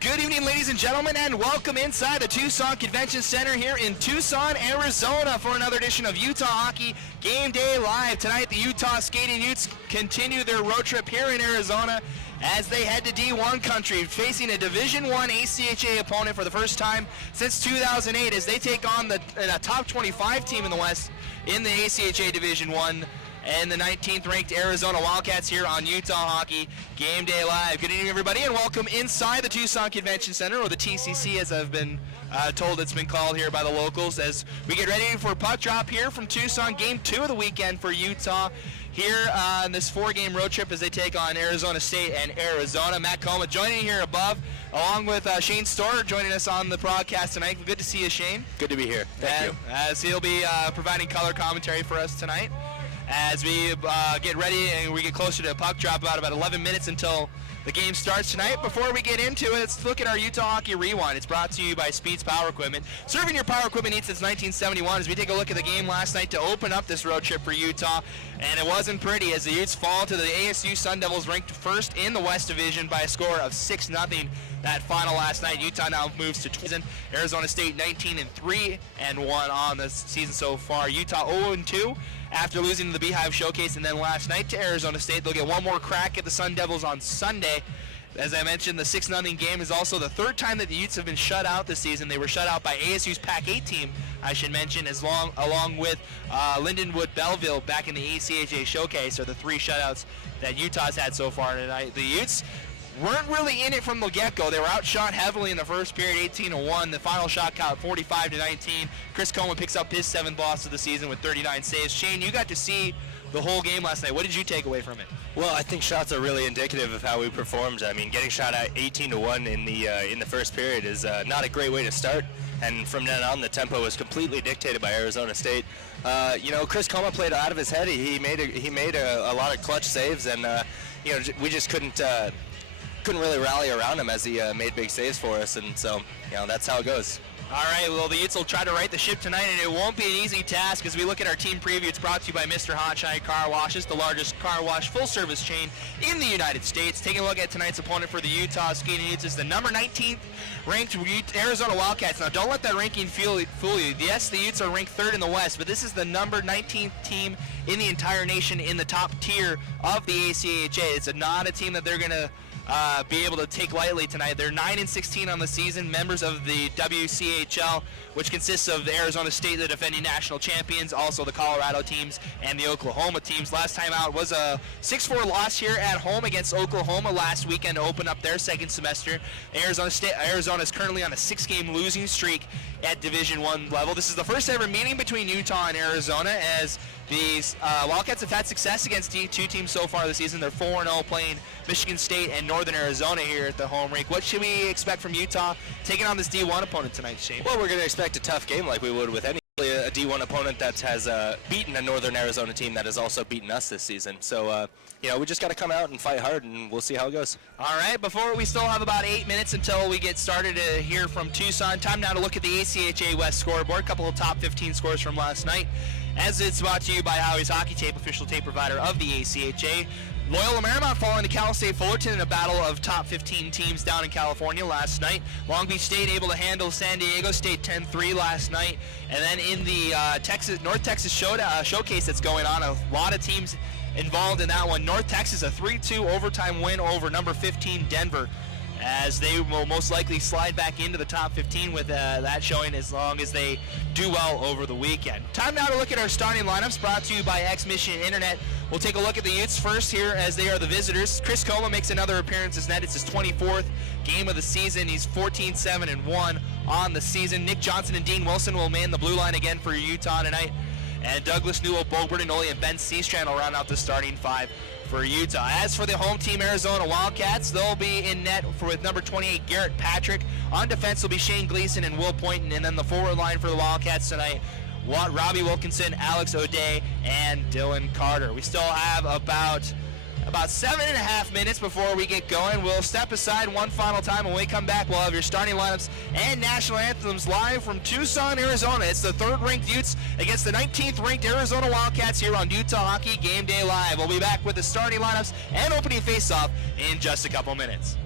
Good evening, ladies and gentlemen, and welcome inside the Tucson Convention Center here in Tucson, Arizona for another edition of Utah Hockey Game Day Live. Tonight, the Utah Skating Utes continue their road trip here in Arizona as they head to D1 country, facing a Division I ACHA opponent for the first time since 2008 as they take on a top 25 team in the West in the ACHA Division I. And the 19th ranked Arizona Wildcats here on Utah Hockey Game Day Live. Good evening, everybody, and welcome inside the Tucson Convention Center, or the TCC as I've been told it's been called here by the locals, as we get ready for puck drop here from Tucson. Game 2 of the weekend for Utah here on this 4-game road trip as they take on Arizona State and Arizona. Matt Coma joining here above, along with Shane Storer joining us on the broadcast tonight. Good to see you, Shane. Good to be here. Thank you. As he'll be providing color commentary for us tonight. As we get ready and we get closer to puck drop, about 11 minutes until the game starts tonight. Before we get into it, let's look at our Utah Hockey Rewind. It's brought to you by Speed's Power Equipment. Serving your power equipment needs since 1971 as we take a look at the game last night to open up this road trip for Utah. And it wasn't pretty as the Utes fall to the ASU Sun Devils, ranked first in the West Division by a score of 6-0. That final last night. Utah now moves to season. Arizona State 19-3-1 on the season so far. Utah 0-2 after losing to the Beehive Showcase, and then last night to Arizona State. They'll get one more crack at the Sun Devils on Sunday. As I mentioned, the 6-0 game is also the third time that the Utes have been shut out this season. They were shut out by ASU's Pac-8 team, I should mention, along with Lindenwood Belleville back in the ACHA Showcase, are the 3 shutouts that Utah's had so far tonight. The Utes weren't really in it from the get-go. They were outshot heavily in the first period, 18-1. The final shot count, 45-19. Chris Coleman picks up his 7th loss of the season with 39 saves. Shane, you got to see the whole game last night. What did you take away from it? Well, I think shots are really indicative of how we performed. I mean, getting shot at 18-1 in the first period is not a great way to start. And from then on, the tempo was completely dictated by Arizona State. Chris Coleman played out of his head. He made a lot of clutch saves, and we just couldn't really rally around him as he made big saves for us, and so that's how it goes. All right, well, the Utes will try to right the ship tonight, and it won't be an easy task as we look at our team preview. It's brought to you by Mr. Hotshine Car Washes, the largest car wash full-service chain in the United States. Taking a look at tonight's opponent for the Utah Skating Utes is the number 19th ranked Arizona Wildcats. Now, don't let that ranking fool you. Yes, the Utes are ranked 3rd in the West, but this is the number 19th team in the entire nation in the top tier of the ACHA. It's not a team that they're going to be able to take lightly tonight. They're 9-16 on the season, members of the WCHL, which consists of Arizona State, the defending national champions, also the Colorado teams and the Oklahoma teams. Last time out was a 6-4 loss here at home against Oklahoma last weekend to open up their second semester. Arizona is currently on a 6-game losing streak at Division I level. This is the first ever meeting between Utah and Arizona, as these Wildcats have had success against D2 teams so far this season. They're 4-0 playing Michigan State and Northern Arizona here at the home rink. What should we expect from Utah taking on this D1 opponent tonight, Shane? Well, we're going to expect a tough game like we would with any a D1 opponent that has beaten a Northern Arizona team that has also beaten us this season. So, we just got to come out and fight hard, and we'll see how it goes. All right, before we still have about 8 minutes until we get started to hear from Tucson. Time now to look at the ACHA West scoreboard. A couple of top 15 scores from last night, as it's brought to you by Howie's Hockey Tape, official tape provider of the ACHA. Loyola Marymount falling to Cal State Fullerton in a battle of top 15 teams down in California last night. Long Beach State able to handle San Diego State 10-3 last night. And then in the North Texas showcase that's going on, a lot of teams involved in that one. North Texas, a 3-2 overtime win over number 15 Denver, as they will most likely slide back into the top 15 with that showing, as long as they do well over the weekend. Time now to look at our starting lineups, brought to you by X-Mission Internet. We'll take a look at the Utes first here, as they are the visitors. Chris Coleman makes another appearance as net. It's his 24th game of the season. He's 14-7-1 on the season. Nick Johnson and Dean Wilson will man the blue line again for Utah tonight. And Douglas Newell, Bo Bertinoli, and Ben Seastrand will round out the starting 5 for Utah. As for the home team, Arizona Wildcats, they'll be in net with number 28, Garrett Patrick. On defense will be Shane Gleason and Will Poynton. And then the forward line for the Wildcats tonight, Robbie Wilkinson, Alex O'Day, and Dylan Carter. We still have about 7.5 minutes before we get going. We'll step aside one final time. When we come back, we'll have your starting lineups and national anthems live from Tucson, Arizona. It's the 3rd-ranked Utes against the 19th-ranked Arizona Wildcats here on Utah Hockey Game Day Live. We'll be back with the starting lineups and opening face-off in just a couple minutes.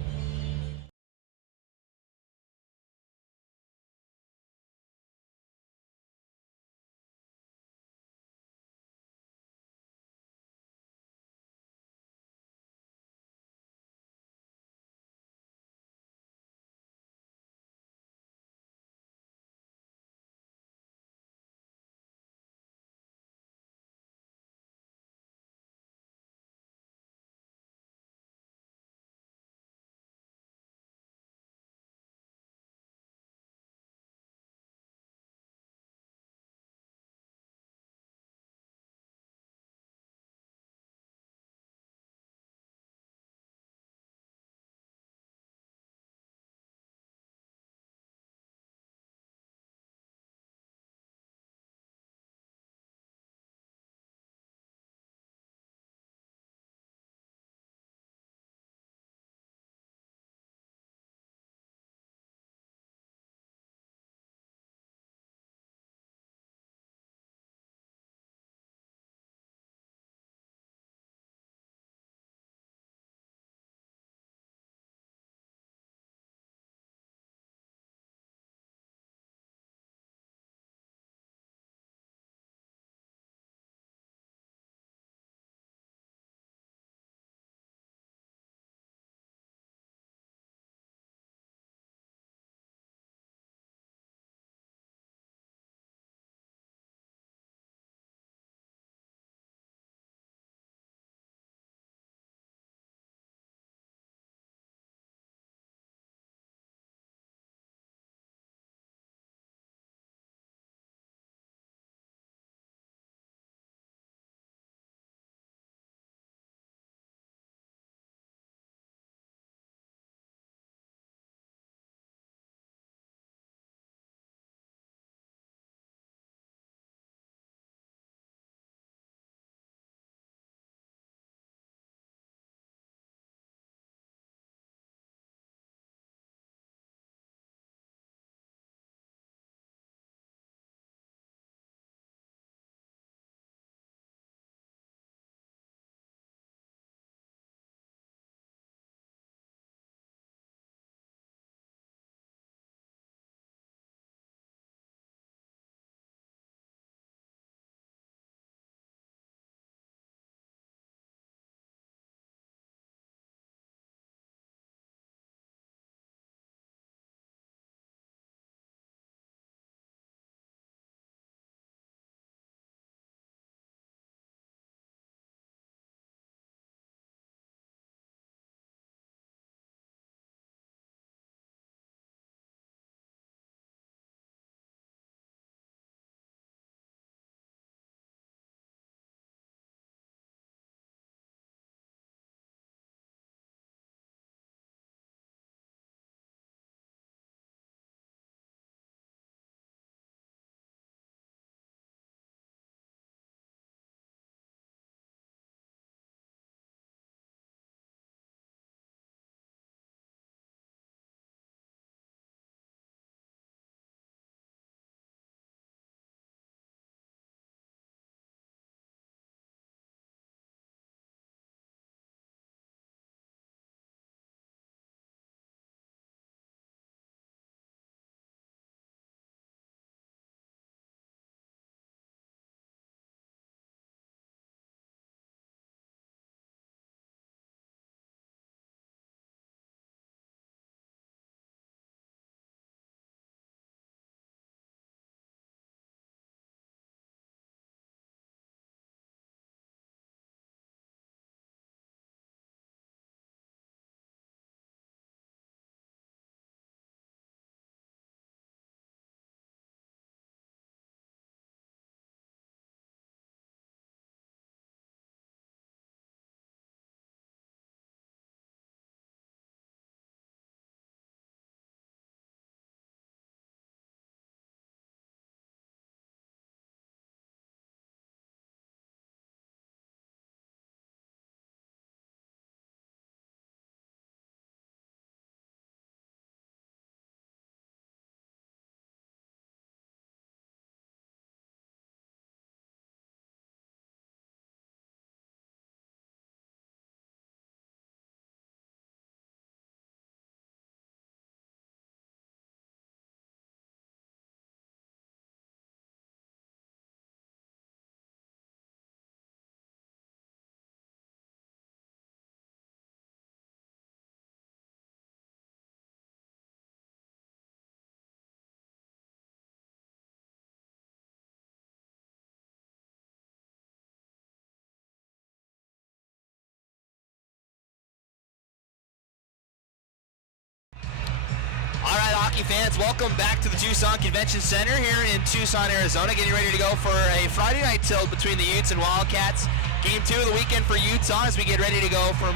hockey fans, welcome back to the Tucson Convention Center here in Tucson, Arizona. Getting ready to go for a Friday night tilt between the Utes and Wildcats. Game 2 of the weekend for Utah as we get ready to go from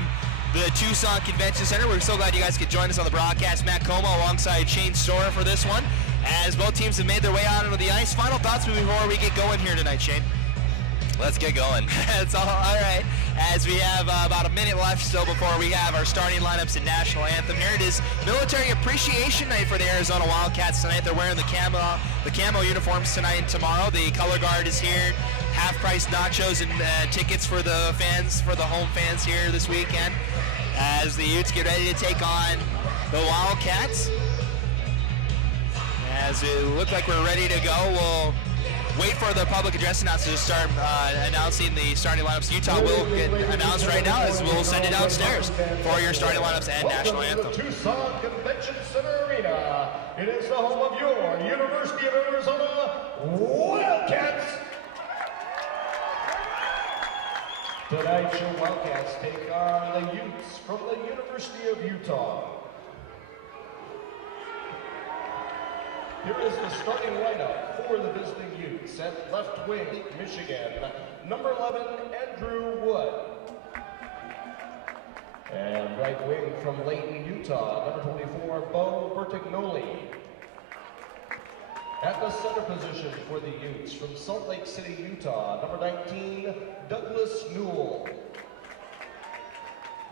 the Tucson Convention Center. We're so glad you guys could join us on the broadcast. Matt Como alongside Shane Storer for this one, as both teams have made their way out onto the ice. Final thoughts before we get going here tonight, Shane? Let's get going. That's all right. As we have about a minute left still before we have our starting lineups and national anthem. Here it is, Military Appreciation Night for the Arizona Wildcats tonight. They're wearing the camo uniforms tonight and tomorrow. The color guard is here. Half-price nachos and tickets for the fans, for the home fans here this weekend, as the Utes get ready to take on the Wildcats. As it looks like we're ready to go, we'll wait for the public address announcer to start announcing the starting lineups. Utah will get announced right now, as we'll send it downstairs for your starting lineups and national anthem. To the Tucson Convention Center Arena. It is the home of your University of Arizona Wildcats. Tonight, your Wildcats take on the Utes from the University of Utah. Here is the starting lineup for the visiting Utes. At left wing, Michigan, number 11, Andrew Wood. And right wing from Layton, Utah, number 24, Bo Bertignoli. At the center position for the Utes from Salt Lake City, Utah, number 19, Douglas Newell.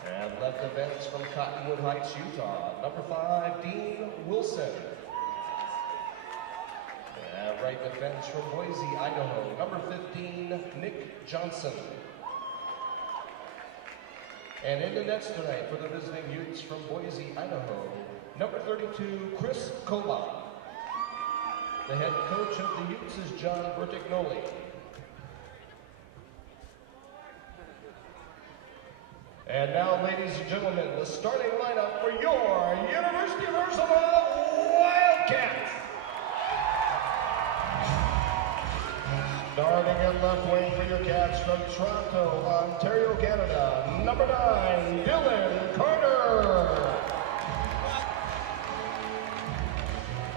And left defense from Cottonwood Heights, Utah, number 5, Dean Wilson. And right defense from Boise, Idaho, number 15, Nick Johnson. And in the nets tonight for the visiting Utes from Boise, Idaho, number 32, Chris Kola. The head coach of the Utes is John Bertignoli. And now, ladies and gentlemen, the starting lineup for your University of Arizona Wildcats. Starting at left wing for your Cats from Toronto, Ontario, Canada, number 9, Dylan Carter.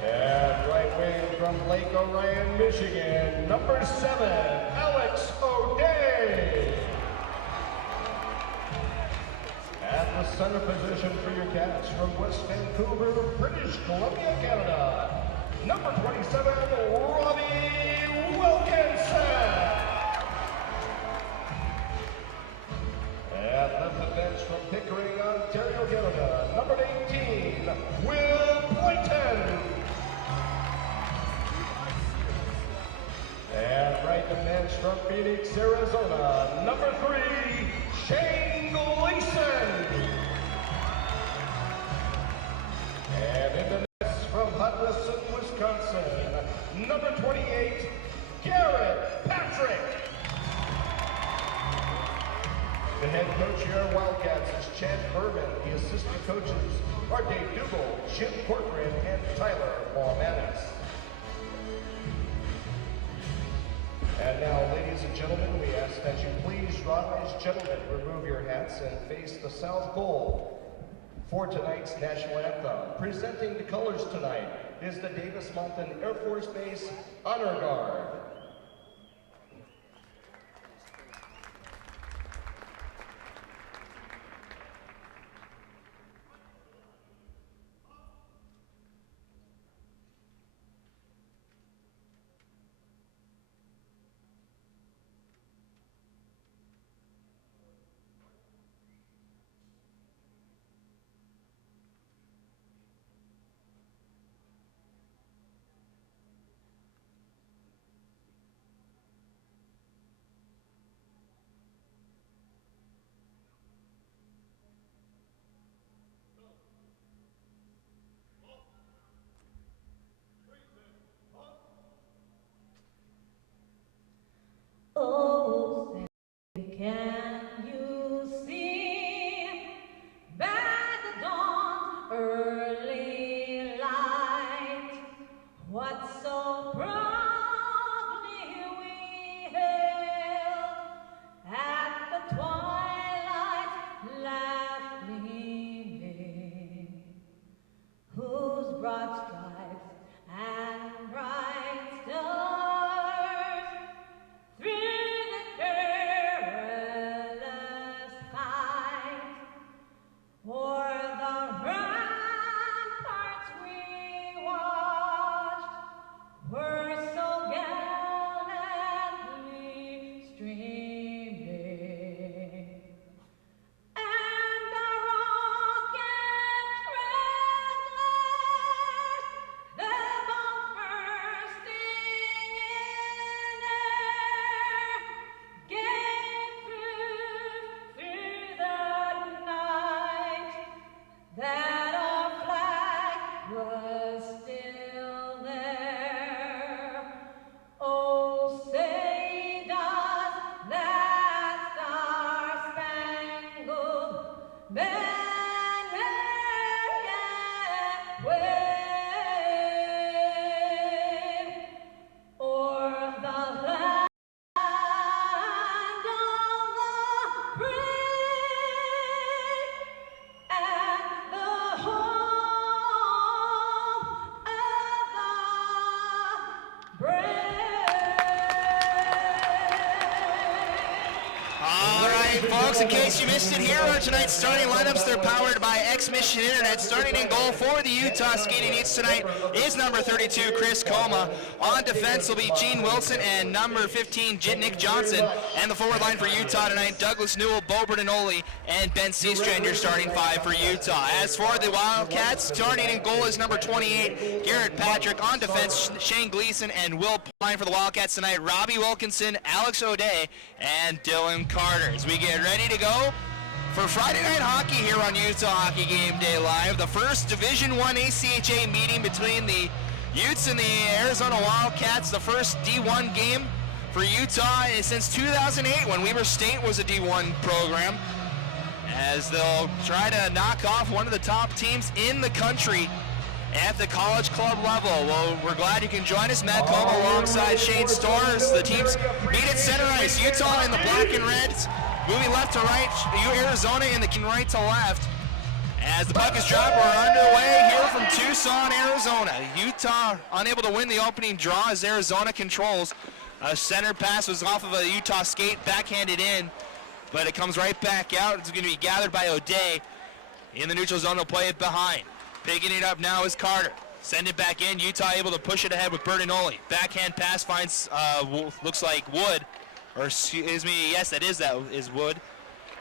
And right wing from Lake Orion, Michigan, number 7, Alex O'Day. At the center position for your Cats from West Vancouver, British Columbia, Canada, number 27, Robbie Wilkinson. At left defense from Pickering, Ontario, Canada, number 18, Will Boynton. And right defense from Phoenix, Arizona, number 3, Shane Gleason. And in the nets from Hudson, Wisconsin, number 28, Garrett Patrick. The head coach here at Wildcats is Chad Berman. The assistant coaches are Dave Dougal, Jim Corcoran, and Tyler Baumanis. And now, ladies and gentlemen, we ask that you please rise. Gentlemen, remove your hats and face the south goal for tonight's national anthem. Presenting the colors tonight is the Davis Mountain Air Force Base Honor Guard. Just in case you missed it, here are tonight's starting lineups. They're powered by X-Mission Internet. Starting in goal for the Utah Skating Utes tonight is number 32, Chris Coma. On defense will be Gene Wilson and number 15, Nick Johnson. And the forward line for Utah tonight, Douglas Newell, Bo Bertinoli, and Ben Seastrand, your starting five for Utah. As for the Wildcats, starting in goal is number 28, Garrett Patrick. On defense, Shane Gleason and Will Pine for the Wildcats tonight, Robbie Wilkinson, Alex O'Day, and Dylan Carter. As we get ready to go for Friday Night Hockey here on Utah Hockey Game Day Live, the first Division I ACHA meeting between the Utes and the Arizona Wildcats, the first D1 game for Utah since 2008 when Weber State was a D1 program, as they'll try to knock off one of the top teams in the country at the college club level. Well, we're glad you can join us. Matt Coma alongside Shane Storrs. The teams meet at center ice. Utah in the black and reds, moving left to right. Arizona in the right to left. As the puck is dropped, we're underway here from Tucson, Arizona. Utah unable to win the opening draw as Arizona controls. A center pass was off of a Utah skate, backhanded in, but it comes right back out. It's going to be gathered by O'Day. In the neutral zone, he'll play it behind. Picking it up now is Carter. Send it back in. Utah able to push it ahead with Bertinoli. Backhand pass finds, looks like Wood. Or excuse me, yes, that is Wood.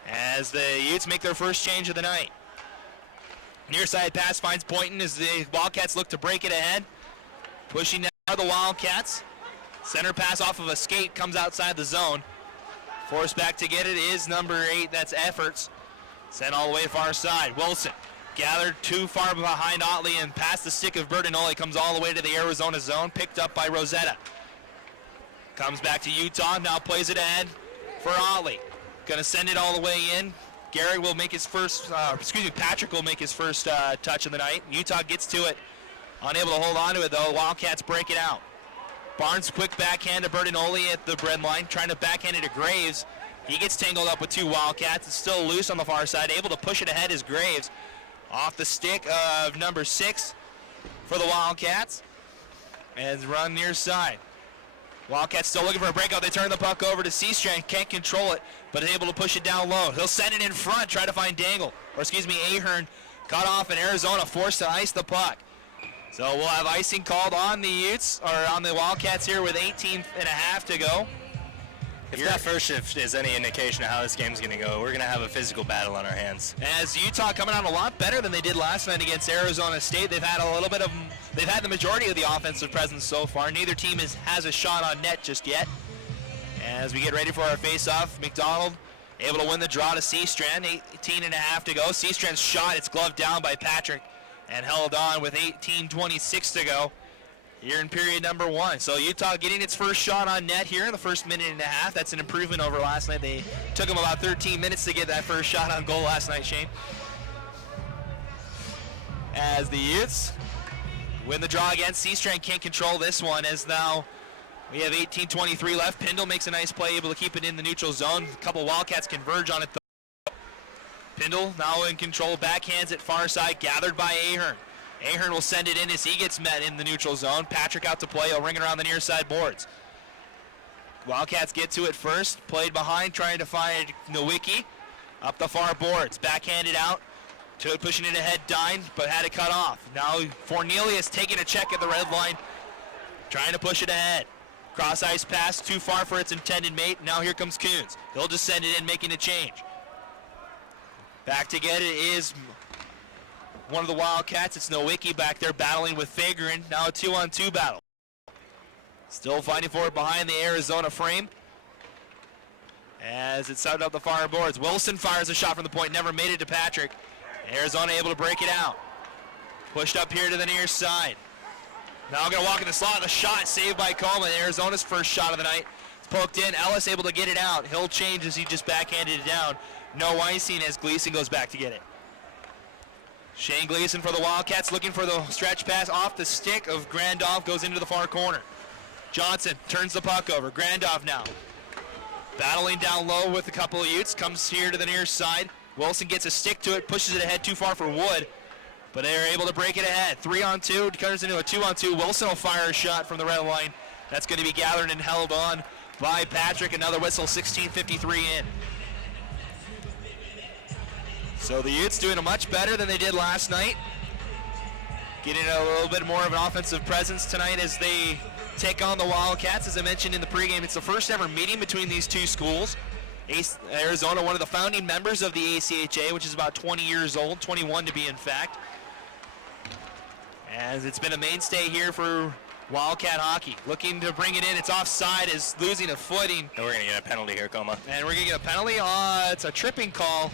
As the Utes make their first change of the night. Near side pass finds Boynton as the Wildcats look to break it ahead. Pushing now the Wildcats. Center pass off of a skate comes outside the zone. Forced back to get it is number 8, that's Efforts. Sent all the way far side. Wilson gathered too far behind Otley and past the stick of Bertinoli, comes all the way to the Arizona zone, picked up by Rosetta. Comes back to Utah, now plays it ahead for Otley. Gonna send it all the way in. Gary will make his first, Patrick will make his first touch of the night. Utah gets to it, unable to hold on to it though. Wildcats break it out. Barnes quick backhand to Bertinoli at the bread line, trying to backhand it to Graves. He gets tangled up with two Wildcats. It's still loose on the far side. Able to push it ahead is Graves. Off the stick of number 6 for the Wildcats. And run near side. Wildcats still looking for a breakout. They turn the puck over to Seastrand. Can't control it, but able to push it down low. He'll send it in front, try to find Ahern. Cut off, and Arizona forced to ice the puck. So we'll have icing called on the Utes, or on the Wildcats here with 18.5 to go. If that first shift is any indication of how this game's going to go, we're going to have a physical battle on our hands. As Utah coming out a lot better than they did last night against Arizona State. They've had they've had the majority of the offensive presence so far. Neither team has a shot on net just yet. As we get ready for our face-off, McDonald able to win the draw to Seastrand, 18.5 to go. Seastrand's shot, it's gloved down by Patrick and held on with 18:26 to go here in period number 1. So Utah getting its first shot on net here in the first minute and a half. That's an improvement over last night. They took them about 13 minutes to get that first shot on goal last night, Shane. As the Utes win the draw again. Seastrand can't control this one, as now we have 18:23 left. Pindle makes a nice play, able to keep it in the neutral zone. A couple Wildcats converge on it though. Pindle now in control, backhands it far side, gathered by Ahern. Ahern will send it in as he gets met in the neutral zone. Patrick out to play, he'll ring it around the near side boards. Wildcats get to it first, played behind, trying to find Nowicki. Up the far boards, backhanded out. To it, pushing it ahead, Dine, but had it cut off. Now Fornelius taking a check at the red line, trying to push it ahead. Cross ice pass, too far for its intended mate. Now here comes Coons. He'll just send it in, making a change. Back to get it is one of the Wildcats. It's Nowicki back there battling with Fagerin. Now a 2-on-2 battle. Still fighting for it behind the Arizona frame. As it's out up the far boards. Wilson fires a shot from the point, never made it to Patrick. Arizona able to break it out. Pushed up here to the near side. Now going to walk in the slot. The shot saved by Coleman. Arizona's first shot of the night. It's poked in. Ellis able to get it out. He'll change as he just backhanded it down. No icing as Gleason goes back to get it. Shane Gleason for the Wildcats looking for the stretch pass off the stick of Grandoff, goes into the far corner. Johnson turns the puck over. Grandoff now battling down low with a couple of Utes, comes here to the near side. Wilson gets a stick to it, pushes it ahead too far for Wood, but they're able to break it ahead. 3-on-2, turns into a 2-on-2. Wilson will fire a shot from the red line. That's going to be gathered and held on by Patrick. Another whistle, 16:53 in. So the Utes doing much better than they did last night. Getting a little bit more of an offensive presence tonight as they take on the Wildcats. As I mentioned in the pregame, it's the first ever meeting between these two schools. Arizona, one of the founding members of the ACHA, which is about 20 years old, 21 to be in fact. As it's been a mainstay here for Wildcat hockey. Looking to bring it in, it's offside, is losing a footing. And we're going to get a penalty here, Coma. And we're going to get a penalty. It's a tripping call.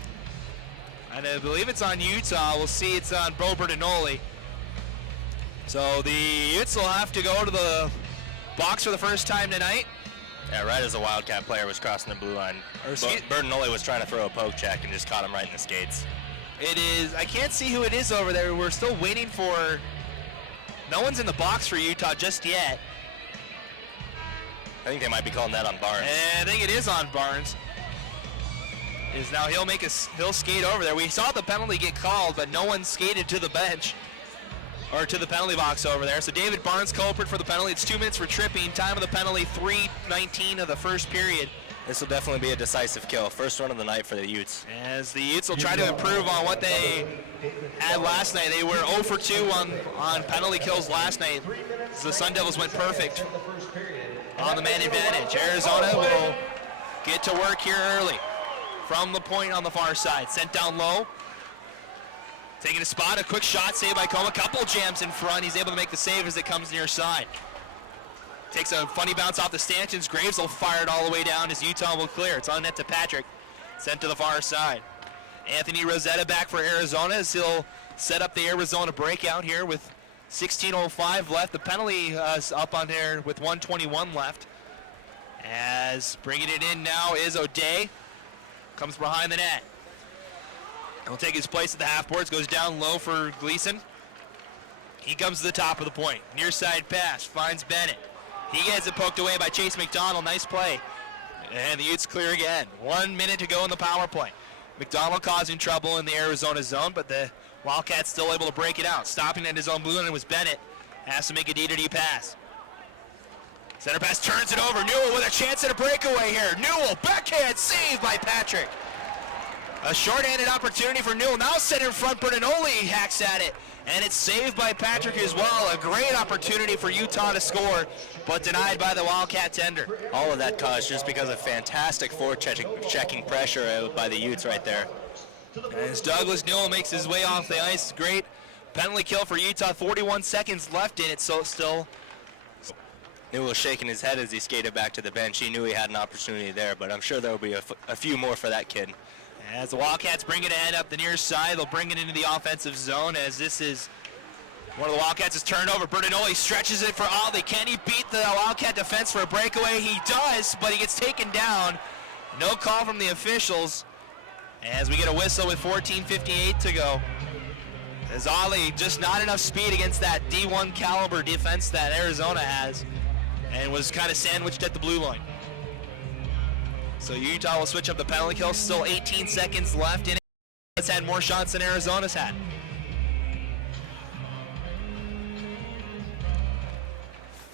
And I believe it's on Utah. We'll see, it's on Bo Bertinoli. So the Utes will have to go to the box for the first time tonight. Yeah, right as the Wildcat player was crossing the blue line, Bertinoli was trying to throw a poke check and just caught him right in the skates. It is, I can't see who it is over there. We're still waiting for, no one's in the box for Utah just yet. I think they might be calling that on Barnes. And I think it is on Barnes. Is now he'll skate over there. We saw the penalty get called, but no one skated to the bench or to the penalty box over there. So David Barnes culprit for the penalty. It's 2 minutes for tripping. Time of the penalty, 3:19 of the first period. This will definitely be a decisive kill. First one of the night for the Utes. As the Utes will try to improve on what they had last night. They were 0 for 2 on penalty kills last night. So the Sun Devils went perfect on the man advantage. Arizona will get to work here early from the point on the far side. Sent down low. Taking a spot, a quick shot saved by Coma. Couple jams in front. He's able to make the save as it comes near side. Takes a funny bounce off the stanchions. Graves will fire it all the way down as Utah will clear. It's on net to Patrick. Sent to the far side. Anthony Rosetta back for Arizona as he'll set up the Arizona breakout here with 16:05 left. The penalty is up on there with 1:21 left. As bringing it in now is O'Day. Comes behind the net. He'll take his place at the half boards. Goes down low for Gleason. He comes to the top of the point. Near side pass. Finds Bennett. He gets it poked away by Chase McDonald. Nice play. And the Utes clear again. 1 minute to go in the power play. McDonald causing trouble in the Arizona zone, but the Wildcats still able to break it out. Stopping at his own blue line was Bennett. Has to make a D-to-D pass. Center pass turns it over. Newell with a chance at a breakaway here. Newell, backhand save by Patrick. A short-handed opportunity for Newell. Now set in front, Bertinoli hacks at it. And it's saved by Patrick as well. A great opportunity for Utah to score, but denied by the Wildcat tender. All of that caused just because of fantastic forechecking pressure by the Utes right there. As Douglas Newell makes his way off the ice, great penalty kill for Utah. 41 seconds left in it, so still. Newell shaking his head as he skated back to the bench. He knew he had an opportunity there, but I'm sure there will be a few more for that kid. As the Wildcats bring it in up the near side, they'll bring it into the offensive zone as this is one of the Wildcats is turned over. Bertinoli stretches it for Ollie. Can he beat the Wildcat defense for a breakaway? He does, but he gets taken down. No call from the officials as we get a whistle with 14:58 to go. As Ollie, just not enough speed against that D1 caliber defense that Arizona has, and was kind of sandwiched at the blue line. So Utah will switch up the penalty kill. Still 18 seconds left in it. It's had more shots than Arizona's had.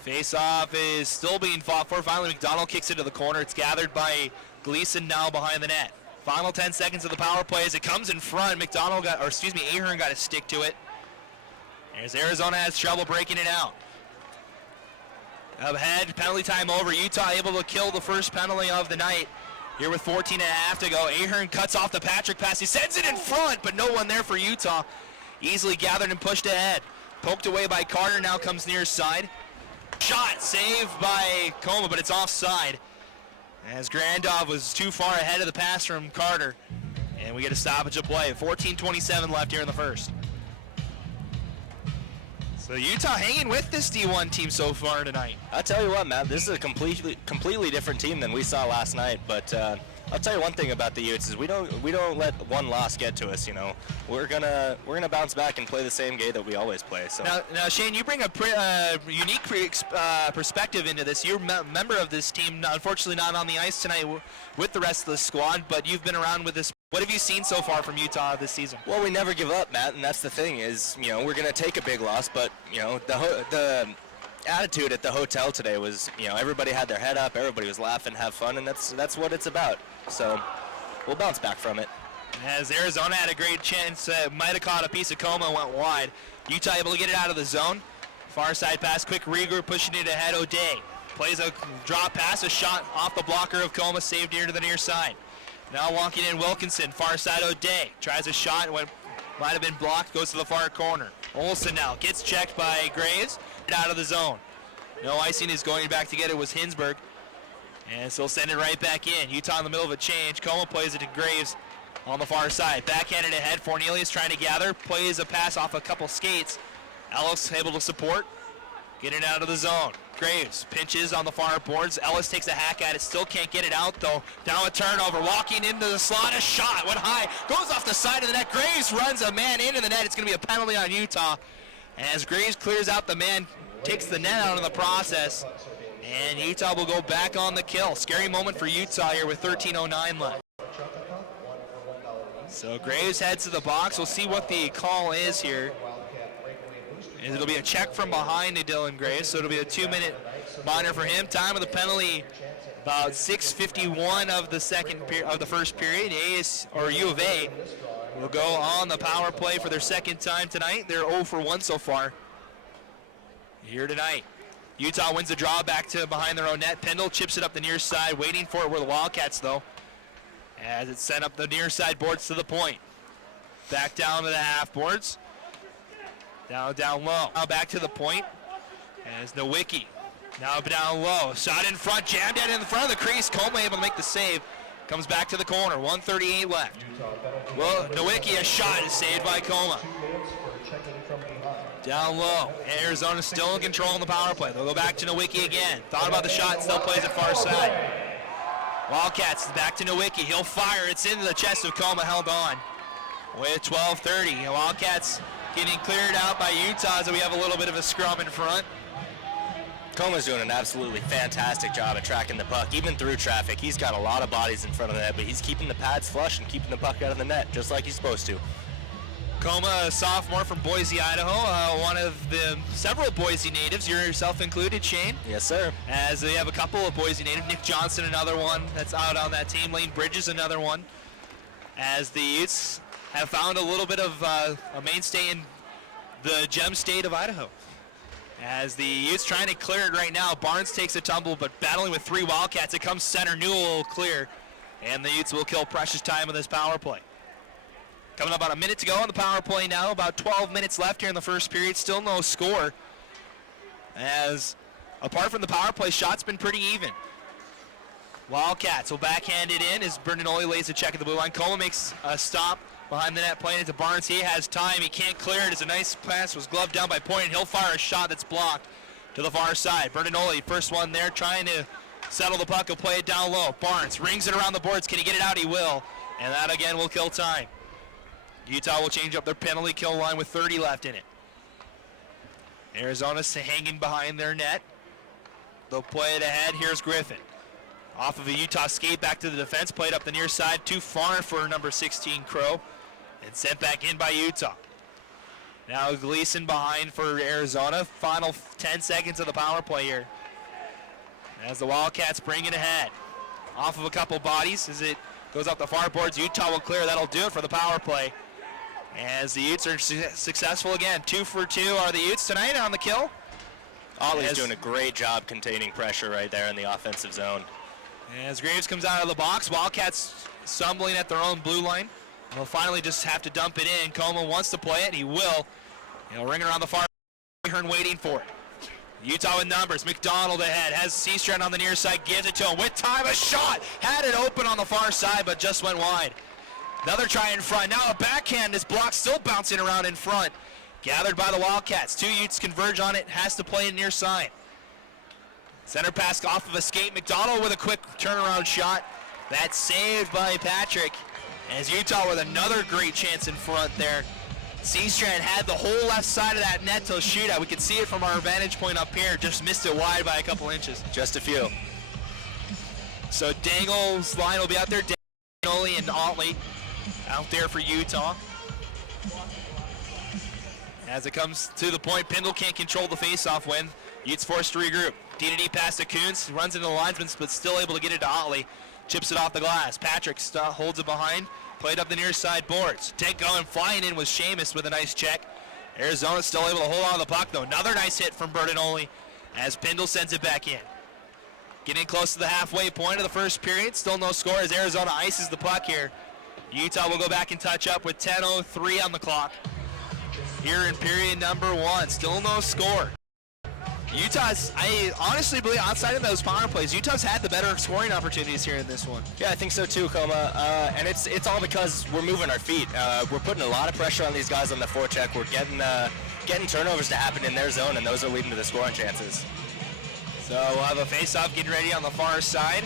Face-off is still being fought for. Finally, McDonald kicks it to the corner. It's gathered by Gleason now behind the net. Final 10 seconds of the power play as it comes in front. Ahern got a stick to it. As Arizona has trouble breaking it out. Up ahead, penalty time over. Utah able to kill the first penalty of the night. Here with 14.5 to go. Ahern cuts off the Patrick pass. He sends it in front, but no one there for Utah. Easily gathered and pushed ahead. Poked away by Carter, now comes near side. Shot saved by Coma, but it's offside. As Grandov was too far ahead of the pass from Carter. And we get a stoppage of play. 14:27 left here in the first. So Utah hanging with this D1 team so far tonight. I'll tell you what, Matt, this is a completely different team than we saw last night. But I'll tell you one thing about the Utes is we don't let one loss get to us. You know, we're gonna bounce back and play the same game that we always play. So now Shane, you bring a unique perspective into this. You're a member of this team, unfortunately not on the ice tonight with the rest of the squad, but you've been around with this. What have you seen so far from Utah this season? Well, we never give up, Matt, and that's the thing is, you know, we're going to take a big loss, but, you know, the attitude at the hotel today was, you know, everybody had their head up, everybody was laughing, have fun, and that's what it's about. So we'll bounce back from it. As Arizona had a great chance, might have caught a piece of Coma, went wide. Utah able to get it out of the zone. Far side pass, quick regroup, pushing it ahead. O'Day plays a drop pass, a shot off the blocker of Coma, saved near to the near side. Now walking in Wilkinson, far side O'Day, tries a shot, might have been blocked, goes to the far corner. Olsen now gets checked by Graves, out of the zone. No icing is going back to get it, was Hinsberg. And so send it right back in. Utah in the middle of a change. Coma plays it to Graves on the far side. Backhanded ahead, Fornelius trying to gather, plays a pass off a couple skates. Ellis able to support, getting out of the zone. Graves pinches on the far boards. Ellis takes a hack at it, still can't get it out though. Now a turnover, walking into the slot, a shot, went high, goes off the side of the net. Graves runs a man into the net. It's gonna be a penalty on Utah. As Graves clears out the man, takes the net out in the process, and Utah will go back on the kill. Scary moment for Utah here with 13:09 left. So Graves heads to the box. We'll see what the call is here. And it'll be a check from behind to Dylan Graves, so it'll be a 2-minute minor for him. Time of the penalty, about 6:51 of the first period. U of A will go on the power play for their second time tonight. They're 0 for 1 so far here tonight. Utah wins the draw back to behind their own net. Pendle chips it up the near side, waiting for it were the Wildcats though, as it's sent up the near side boards to the point. Back down to the half boards. Now down low. Now back to the point. As Nowicki. Now down low. Shot in front, jammed in front of the crease. Coma able to make the save. Comes back to the corner. 1:38 left. Well, Nowicki, a shot is saved by Coma. Down low. Arizona still in control in the power play. They'll go back to Nowicki again. Thought about the shot, still plays it far side. Wildcats back to Nowicki. He'll fire. It's into the chest of Coma, held on. With 12:30. Wildcats getting cleared out by Utah, so we have a little bit of a scrum in front. Coma's doing an absolutely fantastic job at tracking the puck, even through traffic. He's got a lot of bodies in front of the net, but he's keeping the pads flush and keeping the puck out of the net, just like he's supposed to. Coma, a sophomore from Boise, Idaho, one of the several Boise natives, yourself included, Shane. Yes, sir. As they have a couple of Boise natives. Nick Johnson, another one that's out on that team. Lane Bridges, another one. As the Utes have found a little bit of a mainstay in the gem state of Idaho. As the Utes trying to clear it right now. Barnes takes a tumble, but battling with 3 Wildcats. It comes center. Newell will clear, and the Utes will kill precious time of this power play. Coming up about a minute to go on the power play now. About 12 minutes left here in the first period. Still no score. As apart from the power play, shots been pretty even. Wildcats will backhand it in as Berninoli lays a check at the blue line. Coma makes a stop behind the net, playing it to Barnes. He has time. He can't clear it. It's a nice pass. Was gloved down by Point, and he'll fire a shot that's blocked to the far side. Berninoli, first one there, trying to settle the puck. He'll play it down low. Barnes rings it around the boards. Can he get it out? He will. And that again will kill time. Utah will change up their penalty kill line with 30 left in it. Arizona's hanging behind their net. They'll play it ahead. Here's Griffin. Off of a Utah skate back to the defense. Played up the near side. Too far for number 16, Crow. And sent back in by Utah. Now Gleason behind for Arizona. Final 10 seconds of the power play here. As the Wildcats bring it ahead. Off of a couple bodies as it goes up the far boards. Utah will clear. That'll do it for the power play. As the Utes are successful again. 2 for 2 are the Utes tonight on the kill. Ollie's doing a great job containing pressure right there in the offensive zone. As Graves comes out of the box, Wildcats stumbling at their own blue line. They'll finally just have to dump it in. Coma wants to play it. He will. He'll ring around the far. Hearn waiting for it. Utah with numbers. McDonald ahead. Has Seastrand on the near side. Gives it to him. With time, a shot. Had it open on the far side, but just went wide. Another try in front. Now a backhand is blocked. Still bouncing around in front. Gathered by the Wildcats. 2 Utes converge on it. Has to play it near side. Center pass off of a skate. McDonald with a quick turnaround shot. That's saved by Patrick. As Utah with another great chance in front there. Seastrand had the whole left side of that net to shoot at. We could see it from our vantage point up here. Just missed it wide by a couple inches. Just a few. So Dangle's line will be out there. Dangle and Otley out there for Utah. As it comes to the point, Pendle can't control the face-off win. Utes forced to regroup. D-to-D pass to Kuntz. Runs into the linesman, but still able to get it to Otley. Chips it off the glass. Patrick holds it behind. Played up the near side boards. Tank going, flying in was Sheamus with a nice check. Arizona still able to hold on to the puck though. Another nice hit from Bertinoli as Pindle sends it back in. Getting close to the halfway point of the first period. Still no score as Arizona ices the puck here. Utah will go back and touch up with 10:03 on the clock. Here in period number 1, still no score. Utah's, I honestly believe, outside of those power plays, Utah's had the better scoring opportunities here in this one. Yeah, I think so too, Coma. And it's all because we're moving our feet. We're putting a lot of pressure on these guys on the forecheck. We're getting turnovers to happen in their zone, and those are leading to the scoring chances. So we'll have a face-off getting ready on the far side.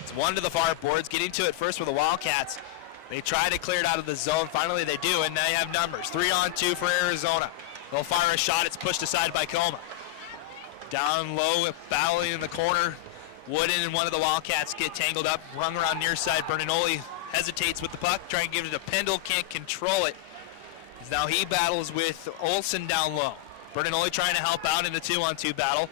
It's one to the far boards, getting to it first with the Wildcats. They try to clear it out of the zone. Finally they do, and they have numbers. 3-on-2 for Arizona. They'll fire a shot. It's pushed aside by Coma. Down low, battling in the corner. Wooden and one of the Wildcats get tangled up. Rung around near side. Bertinoli hesitates with the puck, trying to give it to Pendle. Can't control it. As now he battles with Olsen down low. Bertinoli trying to help out in the 2-on-2 battle.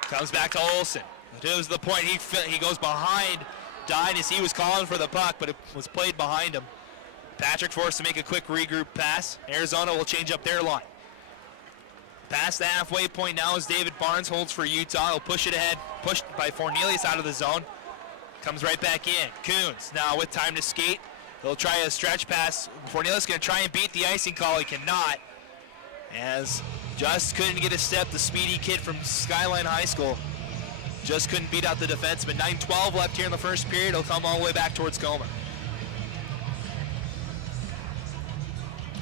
Comes back to Olsen. It was the point he goes behind Dine as he was calling for the puck, but it was played behind him. Patrick forced to make a quick regroup pass. Arizona will change up their line. Past the halfway point now as David Barnes holds for Utah. He'll push it ahead, pushed by Fornelius out of the zone. Comes right back in. Coons now with time to skate. He'll try a stretch pass. Fornelius going to try and beat the icing call. He cannot. As just couldn't get a step. The speedy kid from Skyline High School just couldn't beat out the defenseman. 9:12 left here in the first period. He'll come all the way back towards Comer.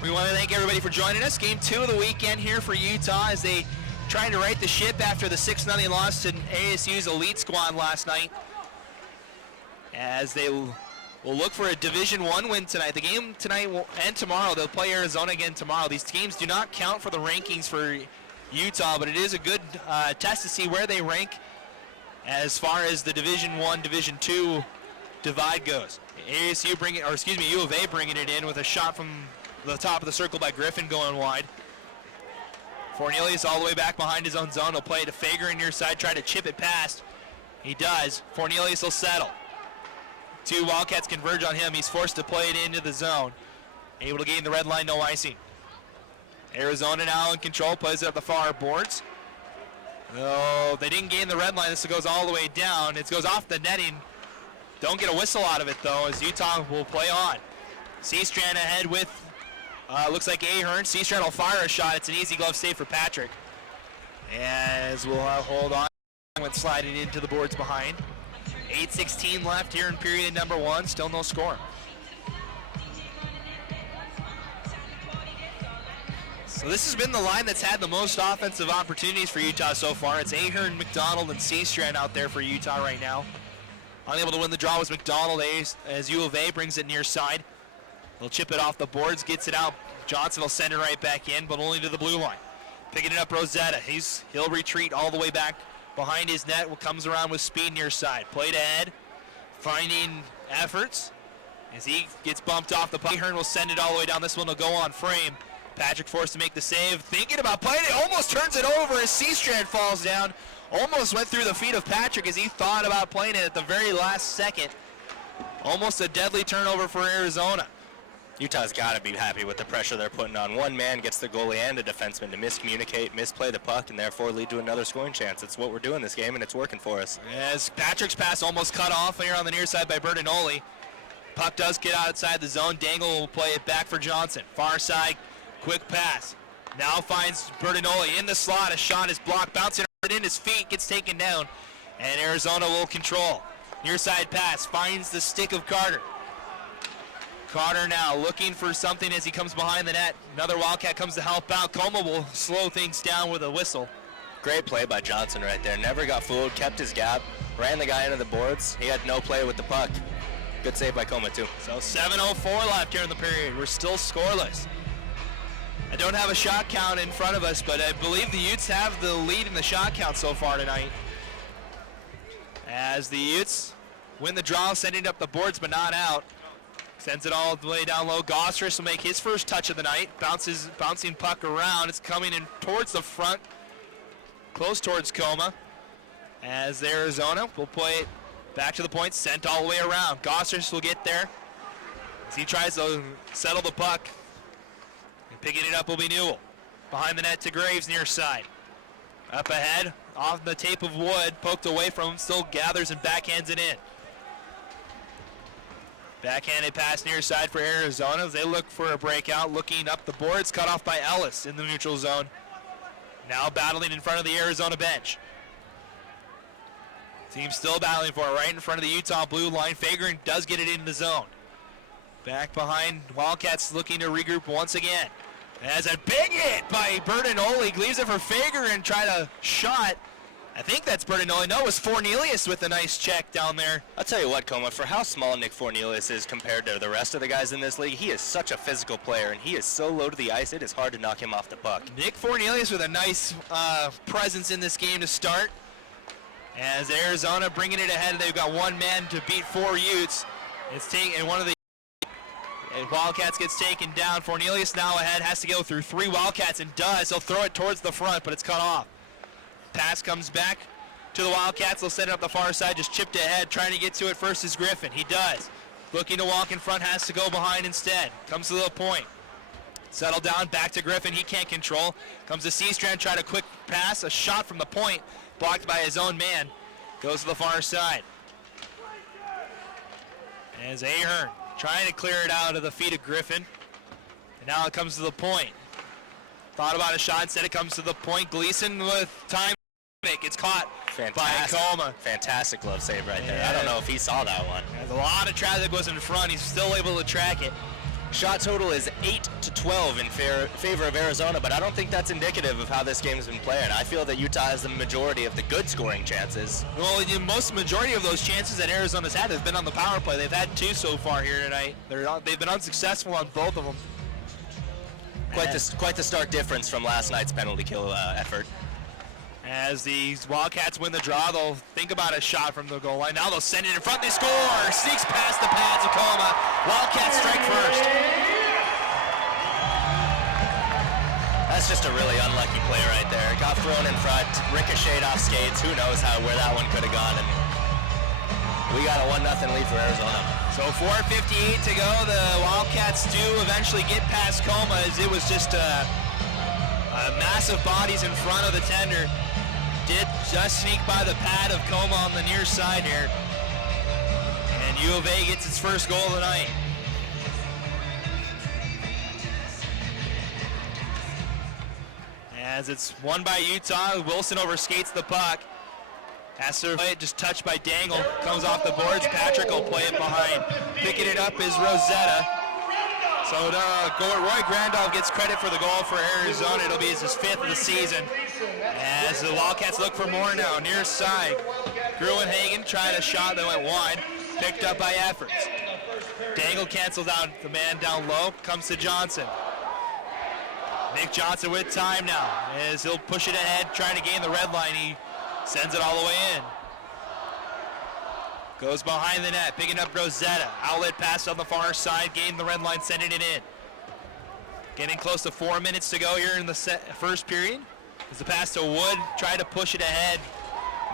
We want to thank everybody for joining us. Game 2 of the weekend here for Utah as they trying to right the ship after the 6-0 loss to ASU's elite squad last night. As they will look for a Division I win tonight. The game tonight and tomorrow, they'll play Arizona again tomorrow. These teams do not count for the rankings for Utah, but it is a good test to see where they rank as far as the Division I, Division II divide goes. ASU U of A bringing it in with a shot from the top of the circle by Griffin going wide. Fornelius all the way back behind his own zone. He'll play it to Fager in near side, try to chip it past. He does. Fornelius will settle. 2 Wildcats converge on him. He's forced to play it into the zone. Able to gain the red line, no icing. Arizona now in control, plays it up the far boards. Oh, they didn't gain the red line. This goes all the way down. It goes off the netting. Don't get a whistle out of it though, as Utah will play on. Seastrand ahead with looks like Ahern. Seastrand will fire a shot. It's an easy glove save for Patrick. As we'll hold on. Went sliding into the boards behind. 8:16 left here in period number 1. Still no score. So this has been the line that's had the most offensive opportunities for Utah so far. It's Ahern, McDonald, and Seastrand out there for Utah right now. Unable to win the draw was McDonald as U of A brings it near side. He'll chip it off the boards, gets it out. Johnson will send it right back in, but only to the blue line. Picking it up, Rosetta. He'll retreat all the way back behind his net. Comes around with speed near side. Played ahead, finding efforts as he gets bumped off the puck. Ahern will send it all the way down. This one will go on frame. Patrick forced to make the save. Thinking about playing it, almost turns it over as Seastrand falls down. Almost went through the feet of Patrick as he thought about playing it at the very last second. Almost a deadly turnover for Arizona. Utah's got to be happy with the pressure they're putting on. One man gets the goalie and a defenseman to miscommunicate, misplay the puck, and therefore lead to another scoring chance. It's what we're doing this game, and it's working for us. As Patrick's pass almost cut off here on the near side by Bertinoli. Puck does get outside the zone. Dangle will play it back for Johnson. Far side, quick pass. Now finds Bertinoli in the slot. A shot is blocked, bouncing in his feet, gets taken down, and Arizona will control. Near side pass, finds the stick of Carter. Carter now looking for something as he comes behind the net. Another Wildcat comes to help out. Coma will slow things down with a whistle. Great play by Johnson right there. Never got fooled, kept his gap, ran the guy into the boards. He had no play with the puck. Good save by Coma too. So 7:04 left here in the period. We're still scoreless. I don't have a shot count in front of us, but I believe the Utes have the lead in the shot count so far tonight. As the Utes win the draw, sending it up the boards but not out. Sends it all the way down low. Gostris will make his first touch of the night. Bouncing puck around. It's coming in towards the front, close towards Coma. As Arizona will play it back to the point, sent all the way around. Gostris will get there. As he tries to settle the puck. And picking it up will be Newell. Behind the net to Graves, near side. Up ahead, off the tape of Wood, poked away from him, still gathers and backhands it in. Backhanded pass near side for Arizona as they look for a breakout, looking up the boards, cut off by Ellis in the neutral zone. Now battling in front of the Arizona bench. Team still battling for it right in front of the Utah blue line. Fagerin does get it in the zone. Back behind, Wildcats looking to regroup once again. As a big hit by Bertinoli, leaves it for Fagerin, try to shot. I think that's Bertinoli. No, it was Fornelius with a nice check down there. I'll tell you what, Coma, for how small Nick Fornelius is compared to the rest of the guys in this league, he is such a physical player, and he is so low to the ice, it is hard to knock him off the puck. Nick Fornelius with a nice presence in this game to start. As Arizona bringing it ahead, they've got one man to beat 4 Utes. It's taking one of the Wildcats gets taken down. Fornelius now ahead, has to go through 3 Wildcats and does. He'll throw it towards the front, but it's cut off. Pass comes back to the Wildcats. They'll set it up the far side, just chipped ahead, trying to get to it first is Griffin. He does. Looking to walk in front, has to go behind instead. Comes to the point. Settle down, back to Griffin. He can't control. Comes to Seastrand, try to quick pass. A shot from the point, blocked by his own man. Goes to the far side. As Ahern trying to clear it out of the feet of Griffin. And now it comes to the point. Thought about a shot, instead it comes to the point. Gleason with time. It's caught by Coma. Fantastic glove save right there. I don't know if he saw that one. As a lot of traffic was in front, he's still able to track it. Shot total is 8-12 in favor of Arizona, but I don't think that's indicative of how this game's been playing. I feel that Utah has the majority of the good scoring chances. Well, the majority of those chances that Arizona's had have been on the power play. They've had 2 so far here tonight. They've been unsuccessful on both of them. Quite the stark difference from last night's penalty kill effort. As these Wildcats win the draw, they'll think about a shot from the goal line. Now they'll send it in front, they score! Sneaks past the pads of Coma. Wildcats strike first. That's just a really unlucky play right there. Got thrown in front, ricocheted off skates. Who knows where that one could have gone. And we got a 1-0 lead for Arizona. So 4:58 to go. The Wildcats do eventually get past Coma, as it was just massive bodies in front of the tender. Did just sneak by the pad of Coma on the near side here. And U of A gets its first goal of the night. As it's won by Utah, Wilson overskates the puck. Has to play it, just touched by Dangle. Comes off the boards, Patrick will play it behind. Picking it up is Rosetta. So Roy Grandolph gets credit for the goal for Arizona. It'll be his 5th of the season. As the Wildcats look for more now, near side. Gruenhagen tried a shot that went wide, picked up by Efforts. Dangle cancels out the man down low, comes to Johnson. Nick Johnson with time now, as he'll push it ahead, trying to gain the red line. He sends it all the way in. Goes behind the net, picking up Rosetta. Outlet pass on the far side, gained the red line, sending it in. Getting close to 4 minutes to go here in the first period. As the pass to Wood, tried to push it ahead.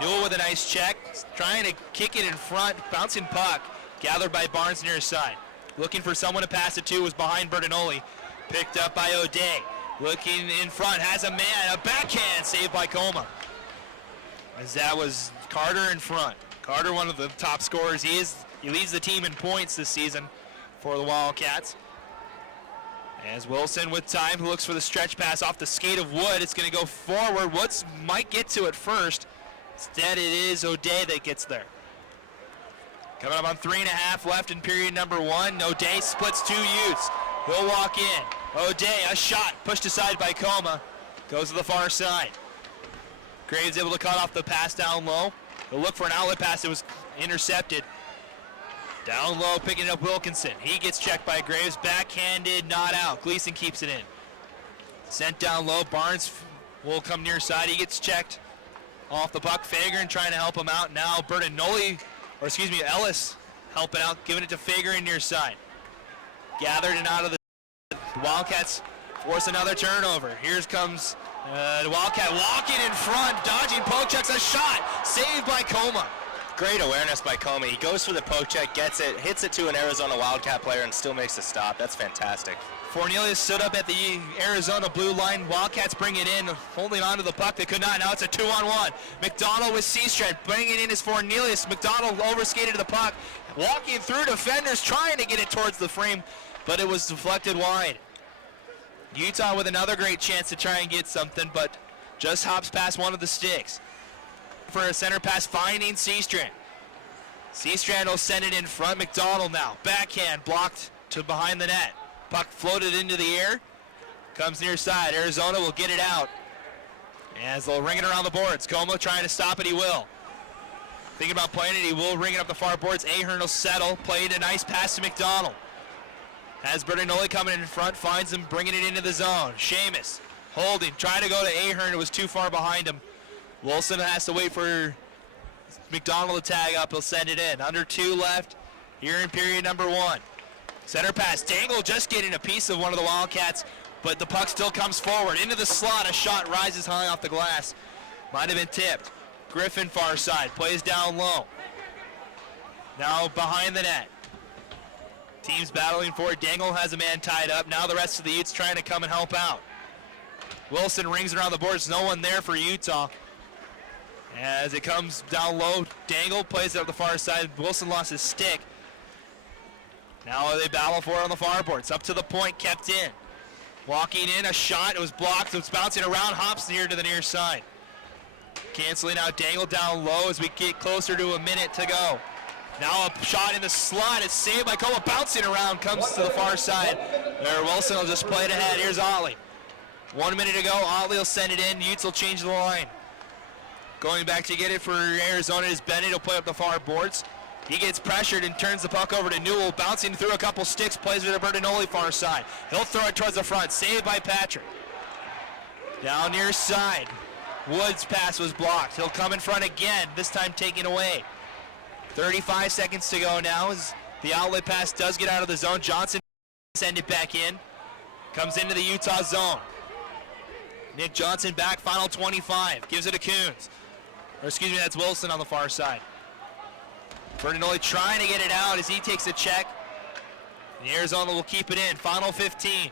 Newell with a nice check, trying to kick it in front, bouncing puck. Gathered by Barnes near his side. Looking for someone to pass it to, was behind Bertinoli. Picked up by O'Day. Looking in front, has a man, a backhand saved by Coma. As that was Carter in front. Carter, one of the top scorers. He leads the team in points this season for the Wildcats. As Wilson with time looks for the stretch pass off the skate of Wood. It's going to go forward. Woods might get to it first. Instead, it is O'Day that gets there. Coming up on 3.5 left in period number 1. O'Day splits 2 Utes. He'll walk in. O'Day, a shot pushed aside by Coma. Goes to the far side. Graves able to cut off the pass down low. He'll look for an outlet pass that was intercepted. Down low, picking it up Wilkinson. He gets checked by Graves. Backhanded, not out. Gleason keeps it in. Sent down low. Barnes will come near side. He gets checked off the puck. Fagerin trying to help him out. Now Ellis helping out, giving it to Fagerin near side. Gathered and out of the Wildcats force another turnover. Here comes the Wildcat walking in front, dodging poke checks, a shot saved by Coma. Great awareness by Comey. He goes for the poke check, gets it, hits it to an Arizona Wildcat player, and still makes a stop. That's fantastic. Fornelius stood up at the Arizona blue line. Wildcats bring it in, holding on to the puck. They could not. Now it's a 2-on-1. McDonald with Seastrand. Bringing it in is Fornelius. McDonald overskated the puck. Walking through defenders, trying to get it towards the frame, but it was deflected wide. Utah with another great chance to try and get something, but just hops past one of the sticks. For a center pass, finding Seastrand. Seastrand will send it in front. McDonald now. Backhand blocked to behind the net. Puck floated into the air. Comes near side. Arizona will get it out. As they'll ring it around the boards. Como trying to stop it. He will. Thinking about playing it. He will ring it up the far boards. Ahern will settle. Played a nice pass to McDonald. Has Bertinoli coming in front. Finds him. Bringing it into the zone. Seamus holding. Trying to go to Ahern. It was too far behind him. Wilson has to wait for McDonald to tag up. He'll send it in. Under 2 left here in period number 1. Center pass. Dangle just getting a piece of one of the Wildcats, but the puck still comes forward. Into the slot. A shot rises high off the glass. Might have been tipped. Griffin far side. Plays down low. Now behind the net. Teams battling for it. Dangle has a man tied up. Now the rest of the Utes trying to come and help out. Wilson rings around the boards. No one there for Utah. As it comes down low, Dangle plays it up the far side. Wilson lost his stick. Now they battle for it on the far boards. Up to the point, kept in. Walking in, a shot. It was blocked. It's bouncing around, hops near to the near side. Canceling out. Dangle down low as we get closer to a minute to go. Now a shot in the slot. It's saved by Cole. Bouncing around, comes to the far side. There, Wilson will just play it ahead. Here's Otley. 1 minute to go. Otley will send it in. Utes will change the line. Going back to get it for Arizona is Bennett. He'll play up the far boards. He gets pressured and turns the puck over to Newell. Bouncing through a couple sticks. Plays with the Bertinoli far side. He'll throw it towards the front. Saved by Patrick. Down near side. Wood's pass was blocked. He'll come in front again. This time taken away. 35 seconds to go now as the outlet pass does get out of the zone. Johnson send it back in. Comes into the Utah zone. Nick Johnson back, final 25. Gives it to Coons. Or excuse me, that's Wilson on the far side. Bertinoli trying to get it out as he takes a check. And Arizona will keep it in. Final 15.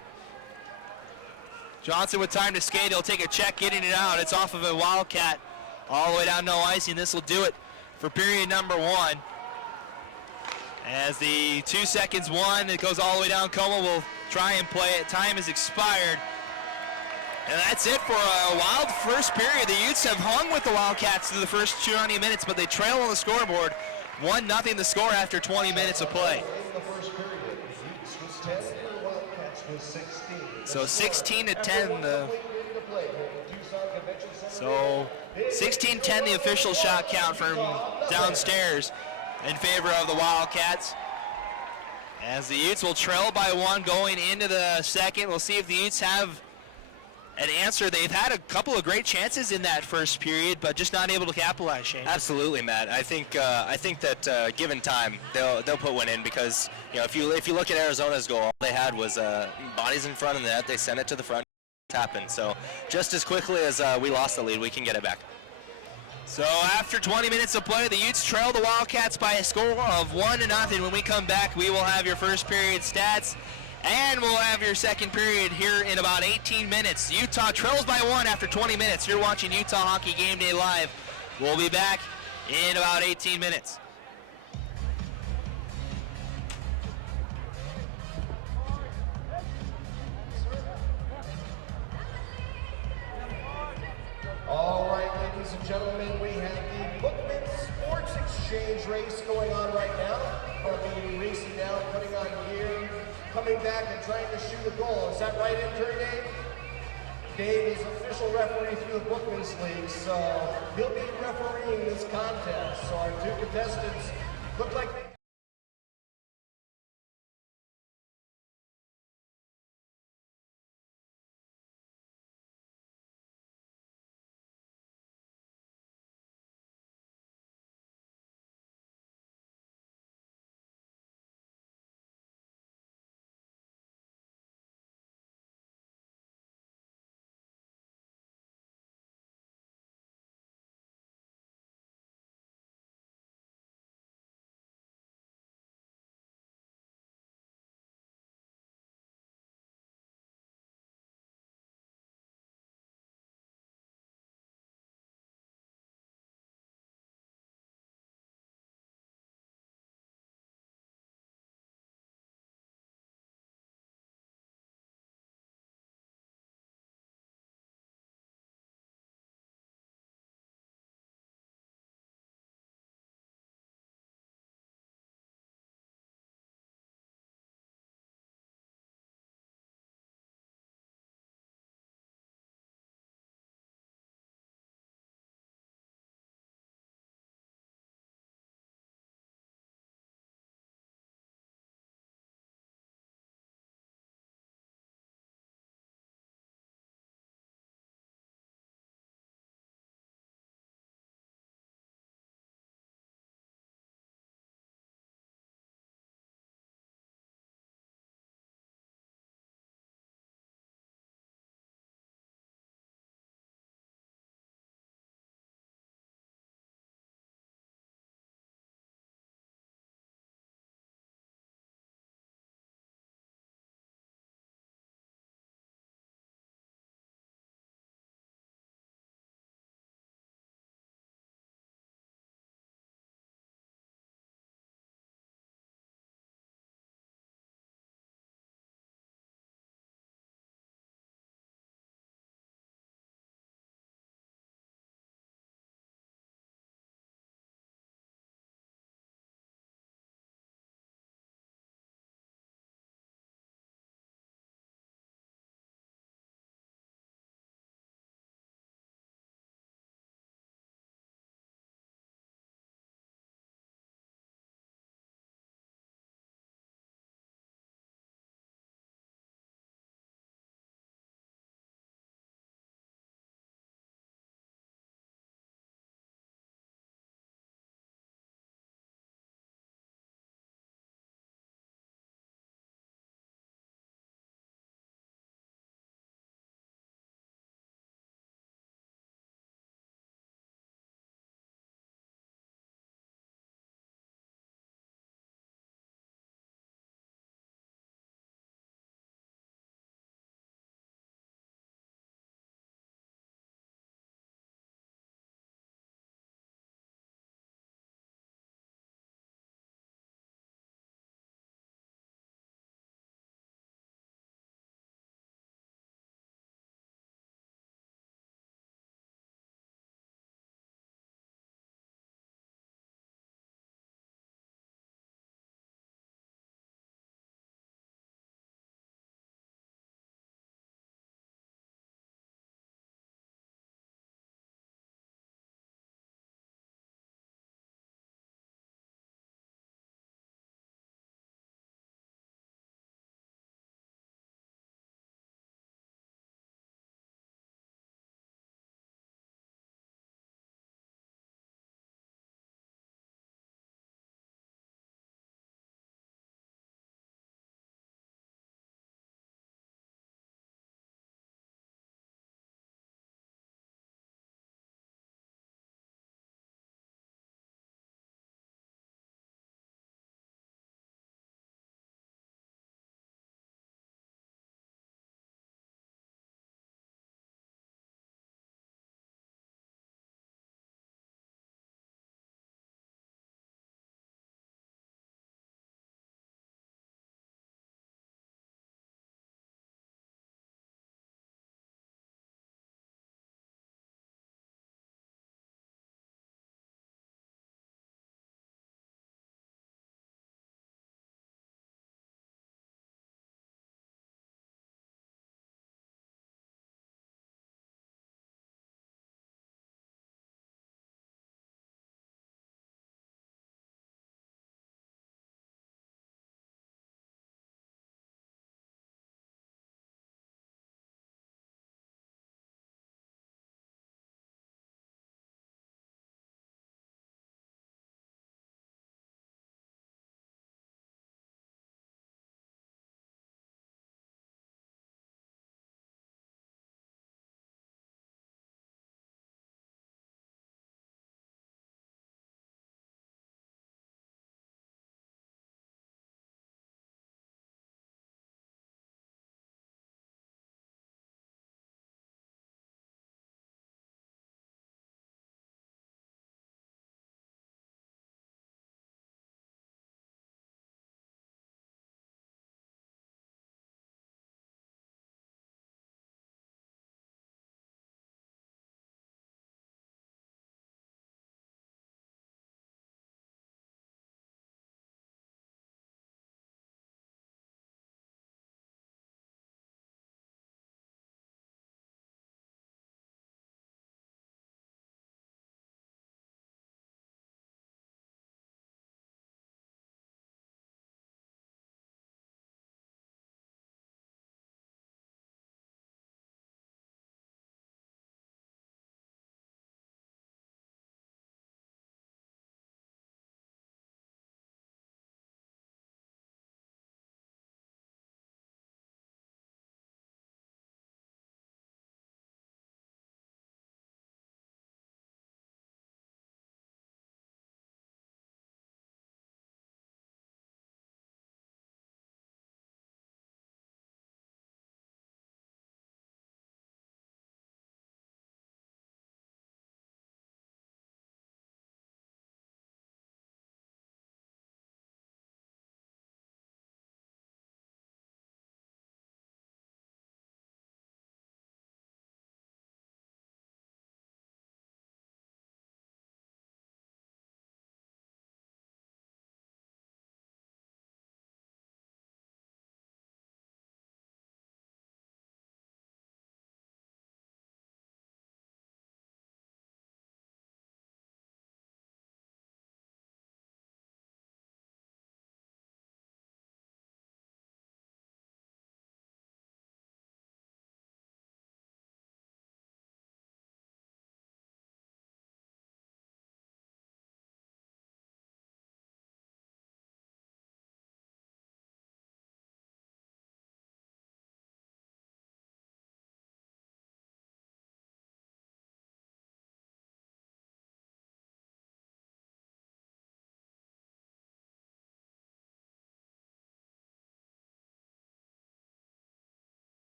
Johnson with time to skate. He'll take a check getting it out. It's off of a Wildcat. All the way down, no icing. This will do it for period number 1. As the 2 seconds won, it goes all the way down. Como will try and play it. Time has expired. And that's it for a wild first period. The Utes have hung with the Wildcats through the first 20 minutes, but they trail on the scoreboard. 1-0 the score after 20 minutes of play. In the first period, the Utes was 10, the Wildcats was 16. So 16-10. So 16-10 the official shot count from downstairs in favor of the Wildcats. As the Utes will trail by 1 going into the second. We'll see if the Utes have an answer. They've had a couple of great chances in that first period, but just not able to capitalize, Shane. Absolutely, Matt. I think that given time, they'll put one in because if you look at Arizona's goal, all they had was bodies in front of the net. They sent it to the front, tap in. So just as quickly as we lost the lead, we can get it back. So after 20 minutes of play, the Utes trail the Wildcats by a score of 1-0. When we come back, we will have your first period stats. And we'll have your second period here in about 18 minutes. Utah trails by 1 after 20 minutes. You're watching Utah Hockey Game Day Live. We'll be back in about 18 minutes. All right, ladies and gentlemen, we have the Bookman Sports Exchange race going on right now. We'll be racing now, putting on gear, coming back and trying to shoot a goal. Is that right, intern Dave? Dave is official referee through the Bookman's League, so he'll be refereeing this contest. So our 2 contestants look like they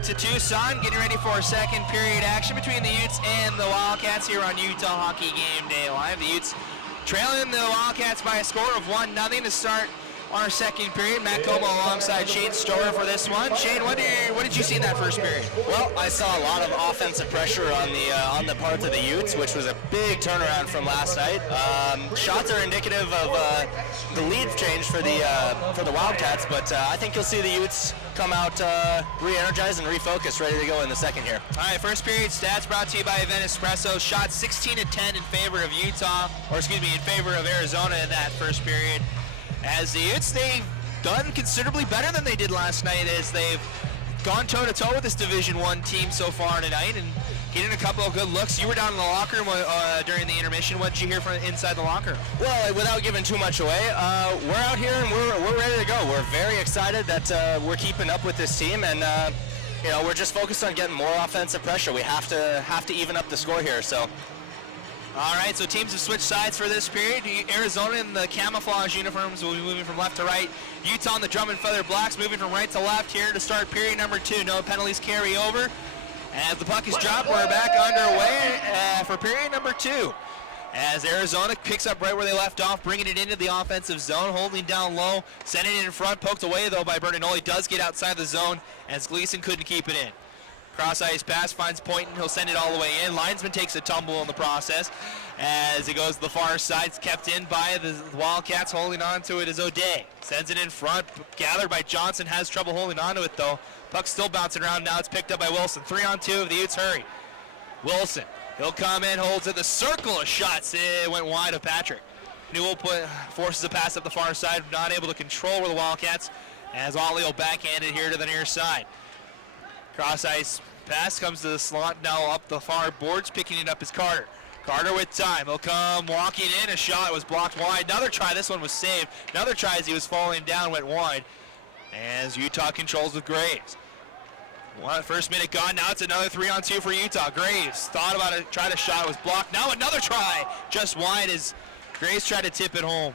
back to Tucson, getting ready for a second period action between the Utes and the Wildcats here on Utah Hockey Game Day Live. The Utes trailing the Wildcats by a score of 1-0 to start our second period. Matt Como alongside Shane Storer for this one. Shane, what did you see in that first period? Well, I saw a lot of offensive pressure on the part of the Utes, which was a big turnaround from last night. Shots are indicative of the lead change for the Wildcats, but I think you'll see the Utes come out re-energized and refocused, ready to go in the second here. All right, first period stats brought to you by Event Espresso. Shot 16 of 10 in favor of in favor of Arizona in that first period. As the Utes, they've done considerably better than they did last night, as they've gone toe-to-toe with this Division I team so far tonight and getting a couple of good looks. You were down in the locker room during the intermission. What did you hear from inside the locker room? Well, without giving too much away, we're out here and we're ready to go. We're very excited that we're keeping up with this team, and we're just focused on getting more offensive pressure. We have to even up the score here. So. All right, so teams have switched sides for this period. Arizona in the camouflage uniforms will be moving from left to right. Utah in the drum and feather blacks moving from right to left here to start period number 2. No penalties carry over. As the puck is dropped, we're back underway for period number 2. As Arizona picks up right where they left off, bringing it into the offensive zone, holding down low, sending it in front, poked away though by Bertinoli. Does get outside the zone as Gleason couldn't keep it in. Cross-ice pass finds Poynton. He'll send it all the way in. Linesman takes a tumble in the process as it goes to the far side. It's kept in by the Wildcats. Holding on to it is O'Day. Sends it in front. Gathered by Johnson. Has trouble holding on to it, though. Puck's still bouncing around. Now it's picked up by Wilson. 3-on-2 of the Utes hurry. Wilson. He'll come in, holds it. The circle of shots. It went wide of Patrick. Newell forces a pass up the far side. Not able to control where the Wildcats, as Otley will backhand it here to the near side. Cross-ice pass comes to the slot, now up the far boards. Picking it up is Carter. Carter with time. He'll come walking in. A shot was blocked wide. Another try. This one was saved. Another try as he was falling down went wide. As Utah controls with Graves. First minute gone. Now it's another 3-on-2 for Utah. Graves thought about it. Tried a shot. It was blocked. Now another try. Just wide as Graves tried to tip it home.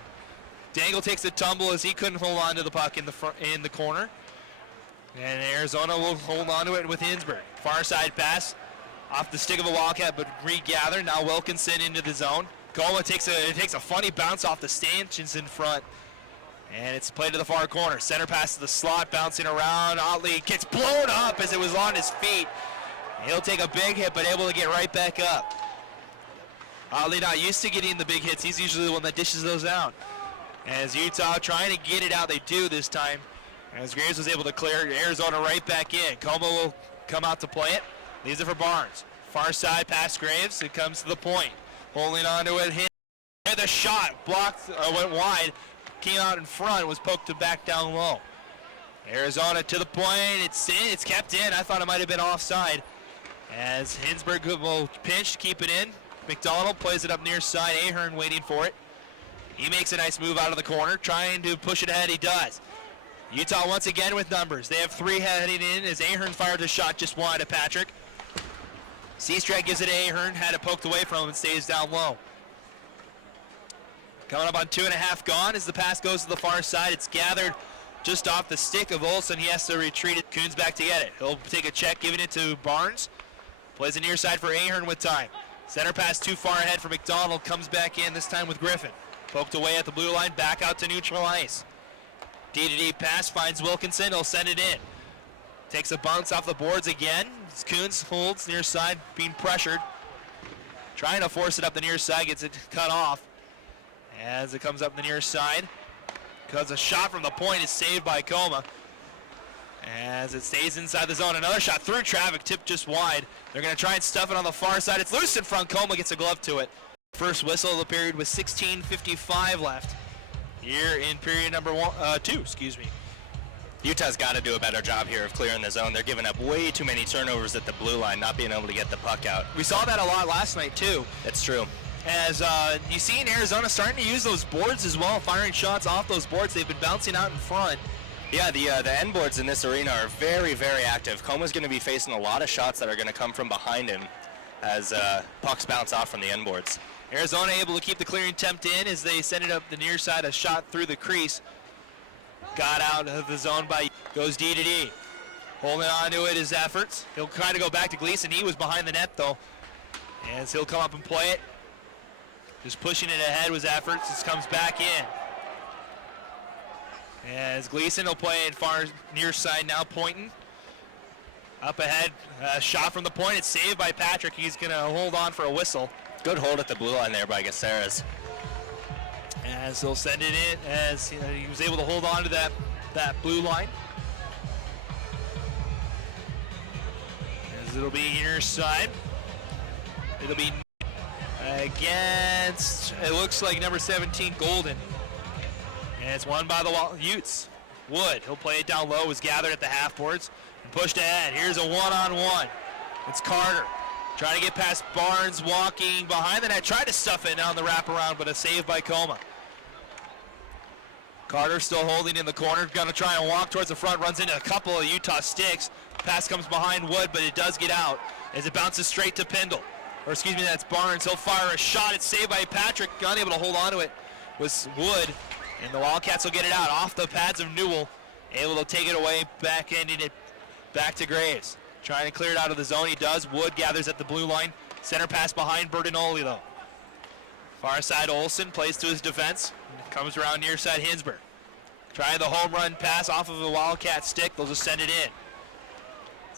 Dangle takes a tumble as he couldn't hold on to the puck in the corner. And Arizona will hold on to it with Hinsberg. Far side pass off the stick of a Wildcat, but regathered. Now Wilkinson into the zone. Goma takes a funny bounce off the stanchions in front. And it's played to the far corner. Center pass to the slot, bouncing around. Otley gets blown up as it was on his feet. He'll take a big hit, but able to get right back up. Otley not used to getting the big hits. He's usually the one that dishes those out. As Utah trying to get it out, they do this time. As Graves was able to clear Arizona right back in. Como will come out to play it. Leaves it for Barnes. Far side past Graves. It comes to the point. Holding on to it. The shot blocked, went wide. Came out in front. Was poked back down low. Arizona to the point. It's kept in. I thought it might have been offside. As Hinsberg will pinch, keep it in. McDonald plays it up near side. Ahern waiting for it. He makes a nice move out of the corner. Trying to push it ahead. He does. Utah once again with numbers. They have 3 heading in as Ahern fires a shot just wide of Patrick. Seastrad gives it to Ahern, had it poked away from him and stays down low. Coming up on 2.5 gone as the pass goes to the far side. It's gathered just off the stick of Olsen. He has to retreat it. Coons back to get it. He'll take a check, giving it to Barnes. Plays the near side for Ahern with time. Center pass too far ahead for McDonald. Comes back in, this time with Griffin. Poked away at the blue line, back out to neutral ice. D-to-D pass finds Wilkinson. He'll send it in. Takes a bounce off the boards again. Coons holds near side, being pressured. Trying to force it up the near side, gets it cut off. As it comes up the near side. Because a shot from the point is saved by Coma. As it stays inside the zone. Another shot through traffic, tipped just wide. They're going to try and stuff it on the far side. It's loose in front. Coma gets a glove to it. First whistle of the period with 16:55 left. Here in period number 2, excuse me. Utah's got to do a better job here of clearing the zone. They're giving up way too many turnovers at the blue line, not being able to get the puck out. We saw that a lot last night, too. That's true. As you see in Arizona starting to use those boards as well, firing shots off those boards. They've been bouncing out in front. Yeah, the end boards in this arena are very, very active. Coma's going to be facing a lot of shots that are going to come from behind him as pucks bounce off from the end boards. Arizona able to keep the clearing attempt in as they send it up the near side. A shot through the crease. Got out of the zone by, goes D-to-D. Holding on to it is efforts. He'll try to go back to Gleason. He was behind the net though. As he'll come up and play it. Just pushing it ahead was efforts. This comes back in. As Gleason will play it far near side now, pointing. Up ahead, shot from the point. It's saved by Patrick. He's going to hold on for a whistle. Good hold at the blue line there by Gaceres. As he'll send it in, as he was able to hold on to that blue line. As it'll be near side. It'll be against, it looks like number 17, Golden. And it's won by the Utes. Wood, he'll play it down low, was gathered at the half boards and pushed ahead. Here's a one-on-one. It's Carter trying to get past Barnes, walking behind the net, tried to stuff it on the wraparound, but a save by Coma. Carter still holding in the corner, gonna try and walk towards the front, runs into a couple of Utah sticks. Pass comes behind Wood, but it does get out as it bounces straight to Pindle. Or excuse me, that's Barnes. He'll fire a shot. It's saved by Patrick. Unable to hold on to it was Wood. And the Wildcats will get it out off the pads of Newell. Able to take it away, back-ending it back to Graves. Trying to clear it out of the zone. He does. Wood gathers at the blue line. Center pass behind Bertinoli, though. Far side Olsen plays to his defense. Comes around near side Hinsberg. Trying the home run pass off of a Wildcat stick. They'll just send it in.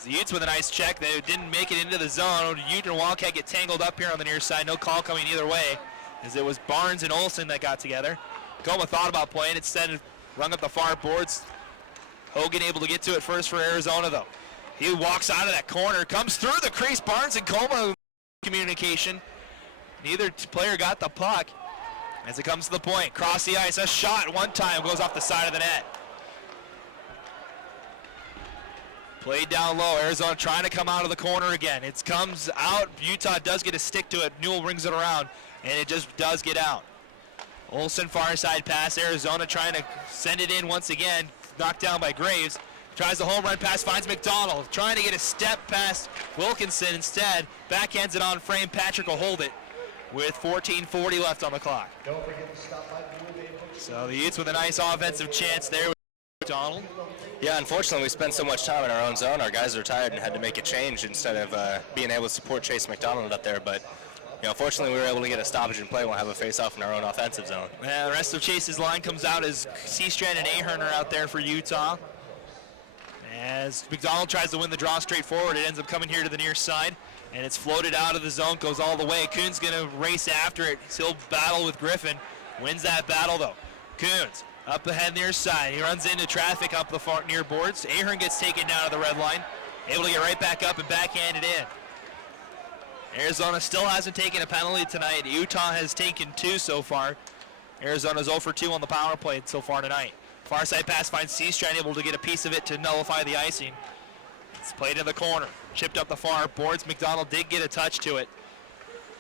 The Utes with a nice check. They didn't make it into the zone. Ute and Wildcat get tangled up here on the near side. No call coming either way, as it was Barnes and Olsen that got together. Coma thought about playing. Instead, rung up the far boards. Hogan able to get to it first for Arizona, though. He walks out of that corner, comes through the crease. Barnes and Coma communication. Neither player got the puck as it comes to the point. Cross the ice. A shot one time goes off the side of the net. Played down low. Arizona trying to come out of the corner again. It comes out. Utah does get a stick to it. Newell rings it around, and it just does get out. Olsen far side pass. Arizona trying to send it in once again. Knocked down by Graves. Tries the home run pass. Finds McDonald. Trying to get a step past Wilkinson instead. Backhands it on frame. Patrick will hold it with 14:40 left on the clock. Don't forget to stop by the So the Utes with a nice offensive chance there with McDonald. Yeah, unfortunately, we spent so much time in our own zone. Our guys are tired and had to make a change instead of being able to support Chase McDonald up there. But, you know, fortunately, we were able to get a stoppage and play. We'll have a face-off in our own offensive zone. Yeah, the rest of Chase's line comes out as Seastrand and Ahern are out there for Utah. As McDonald tries to win the draw straight forward, it ends up coming here to the near side, and it's floated out of the zone, goes all the way. Kuhn's going to race after it. He'll battle with Griffin. Wins that battle, though. Kuhn's up ahead near side. He runs into traffic up the far near boards. Ahern gets taken down to the red line. Able to get right back up and backhand it in. Arizona still hasn't taken a penalty tonight. Utah has taken 2 so far. Arizona's 0 for 2 on the power play so far tonight. Far side pass finds Seastrand, able to get a piece of it to nullify the icing. It's played in the corner. Chipped up the far boards. McDonald did get a touch to it.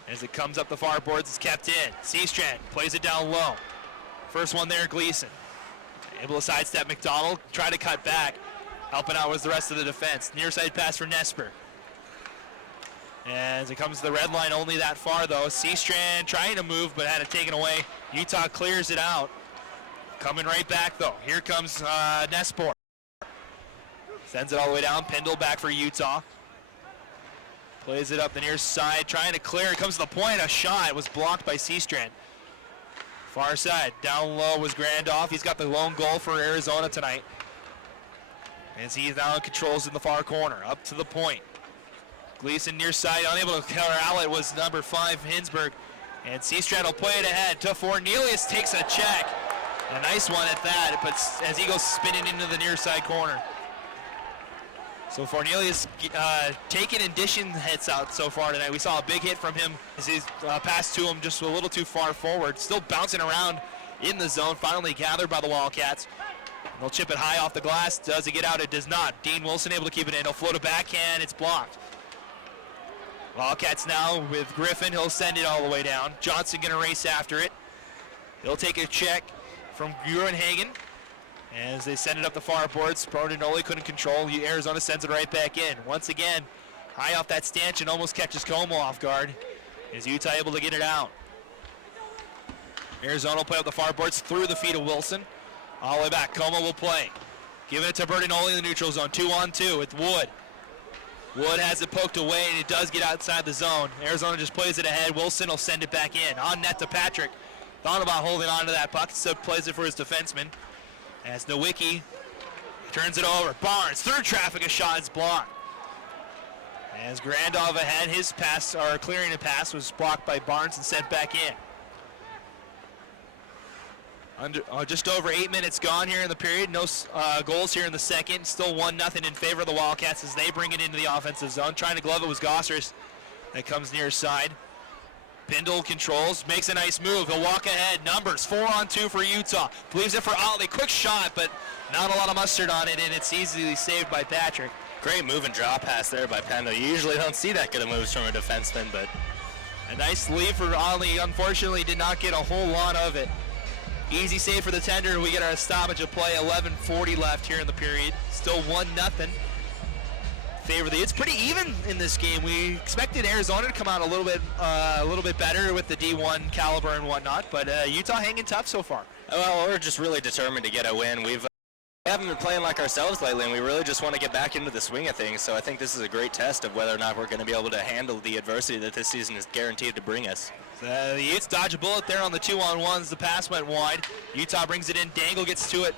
As it comes up the far boards, it's kept in. Seastrand plays it down low. First one there, Gleason. Able to sidestep McDonald, try to cut back. Helping out was the rest of the defense. Near side pass for Nesper. As it comes to the red line, only that far though. Seastrand trying to move, but had it taken away. Utah clears it out. Coming right back though. Here comes Nespor. Sends it all the way down. Pindle back for Utah. Plays it up the near side, trying to clear. It comes to the point. A shot was blocked by Seastrand. Far side, down low was Grandoff. He's got the lone goal for Arizona tonight. As he now controls in the far corner, up to the point. Gleason near side, unable to corral it was number 5, Hinsberg. And Seastrand will play it ahead to Fornelius, takes a check. A nice one at that, but as he goes spinning into the near side corner. So Fornelius taking and dishing hits out so far tonight. We saw a big hit from him as he's passed to him just a little too far forward. Still bouncing around in the zone, finally gathered by the Wildcats. They'll chip it high off the glass. Does it get out? It does not. Dean Wilson able to keep it in. He'll float it backhand. It's blocked. Wildcats now with Griffin. He'll send it all the way down. Johnson going to race after it. He'll take a check from Gruenhagen. As they send it up the far boards, Bertinoli couldn't control. Arizona sends it right back in. Once again, high off that stanchion, almost catches Como off guard. Is Utah able to get it out? Arizona will play up the far boards through the feet of Wilson. All the way back, Como will play. Giving it to Bertinoli in the neutral zone. 2-on-2 with Wood. Wood has it poked away, and it does get outside the zone. Arizona just plays it ahead. Wilson will send it back in. On net to Patrick. Thought about holding on to that puck, so plays it for his defenseman. As Nowicki turns it over. Barnes through traffic, a shot is blocked. As Grandov ahead, his pass, or clearing a pass, was blocked by Barnes and sent back in. Just over 8 minutes gone here in the period. No goals here in the second. Still 1-0 in favor of the Wildcats as they bring it into the offensive zone. Trying to glove it was Gossers. That comes near side. Bindle controls, makes a nice move. He'll walk ahead. Numbers 4-on-2 for Utah. Leaves it for Otley. Quick shot, but not a lot of mustard on it, and it's easily saved by Patrick. Great move and draw pass there by Pendo. You usually don't see that good of moves from a defenseman, but a nice lead for Otley. Unfortunately, did not get a whole lot of it. Easy save for the tender. We get our stoppage of play. 11:40 left here in the period. Still 1-0. Favor the. It's pretty even in this game. We expected Arizona to come out a little bit better with the D1 caliber and whatnot, but Utah hanging tough so far. Well, we're just really determined to get a win. We haven't been playing like ourselves lately, and we really just want to get back into the swing of things. So I think this is a great test of whether or not we're going to be able to handle the adversity that this season is guaranteed to bring us. The Utes dodge a bullet there on the 2-on-1s. The pass went wide. Utah brings it in. Dangle gets to it.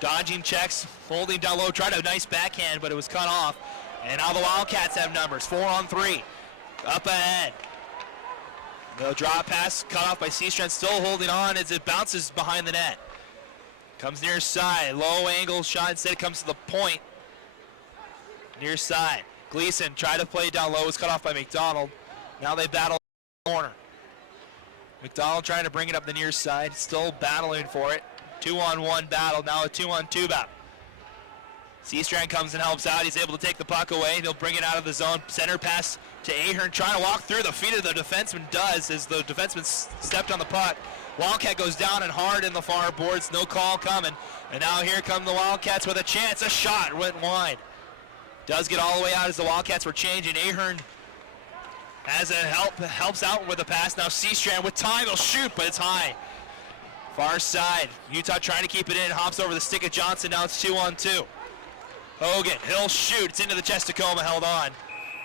Dodging checks, holding down low, tried a nice backhand, but it was cut off. And now the Wildcats have numbers. 4-on-3. Up ahead. The drop pass cut off by Seastrand, still holding on as it bounces behind the net. Comes near side. Low angle shot. Instead it comes to the point. Near side. Gleason tried to play down low. Was cut off by McDonald. Now they battle the corner. McDonald trying to bring it up the near side. Still battling for it. 2-on-1 battle. Now a 2-on-2 battle. Seastrand comes and helps out. He's able to take the puck away. He'll bring it out of the zone. Center pass to Ahern. Trying to walk through the feet of the defenseman. Does as the defenseman stepped on the puck. Wildcat goes down and hard in the far boards. No call coming. And now here come the Wildcats with a chance. A shot went wide. Does get all the way out as the Wildcats were changing. Ahern has a helps out with a pass. Now Seastrand with time. He'll shoot, but it's high. Far side. Utah trying to keep it in. Hops over the stick of Johnson. Now it's 2-on-2. Hogan, he'll shoot. It's into the chest of Coma, held on.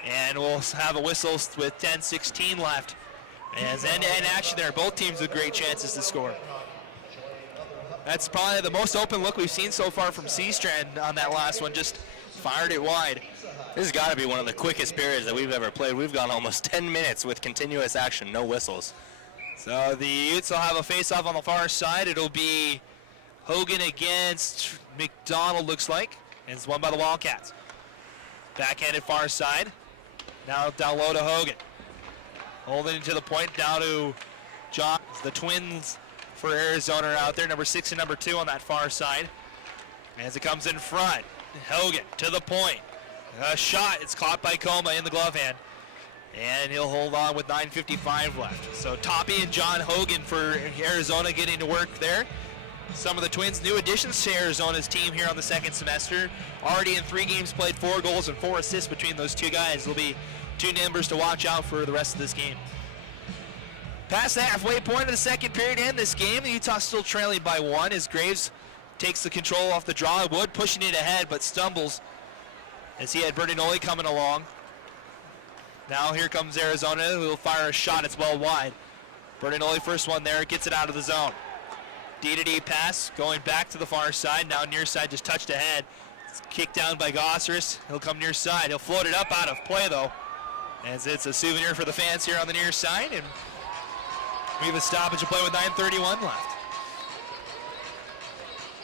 And we'll have a whistle with 10:16 left. As end-to-end action there. Both teams with great chances to score. That's probably the most open look we've seen so far from Seastrand on that last one. Just fired it wide. This has got to be one of the quickest periods that we've ever played. We've gone almost 10 minutes with continuous action, no whistles. So the Utes will have a face-off on the far side. It'll be Hogan against McDonald, looks like. And it's won by the Wildcats. Backhanded far side. Now down low to Hogan. Holding it to the point, down to John. The Twins for Arizona are out there, number 6 and number 2 on that far side. As it comes in front, Hogan to the point. A shot, it's caught by Coma in the glove hand. And he'll hold on with 9:55 left. So Toppy and John Hogan for Arizona getting to work there. Some of the Twins' new additions to Arizona's team here on the second semester. Already in 3 games played, 4 goals and 4 assists between those 2 guys. There'll be 2 numbers to watch out for the rest of this game. Past the halfway point of the second period in this game, Utah still trailing by 1 as Graves takes the control off the draw. Wood pushing it ahead but stumbles as he had Bertinoli coming along. Now here comes Arizona, who will fire a shot. It's well wide. Bertinoli first one there, gets it out of the zone. D-to-D pass, going back to the far side. Now near side, just touched ahead. It's kicked down by Gossers. He'll come near side. He'll float it up out of play, though, as it's a souvenir for the fans here on the near side. And we have a stoppage of play with 9:31 left.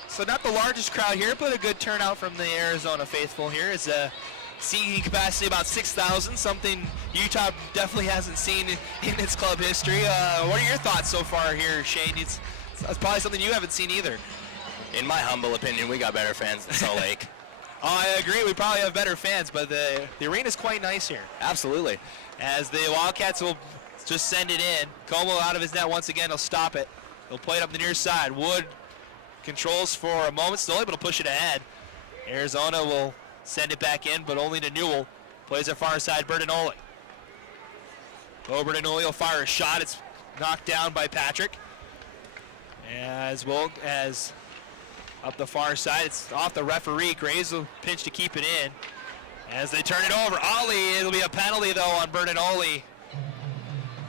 So not the largest crowd here, but a good turnout from the Arizona faithful here. It's a seating capacity about 6,000, something Utah definitely hasn't seen in its club history. What are your thoughts so far here, Shane? It's probably something you haven't seen either. In my humble opinion, we got better fans than Salt Lake. I agree, we probably have better fans, but the arena's quite nice here. Absolutely. As the Wildcats will just send it in. Como out of his net once again, he'll stop it. He'll play it up the near side. Wood controls for a moment, still able to push it ahead. Arizona will send it back in, but only to Newell. Plays it far side, Bertinoli. Bertinoli will fire a shot. It's knocked down by Patrick. As well as up the far side. It's off the referee. Graves will pinch to keep it in. As they turn it over, Ollie, it'll be a penalty though on Bertinoli.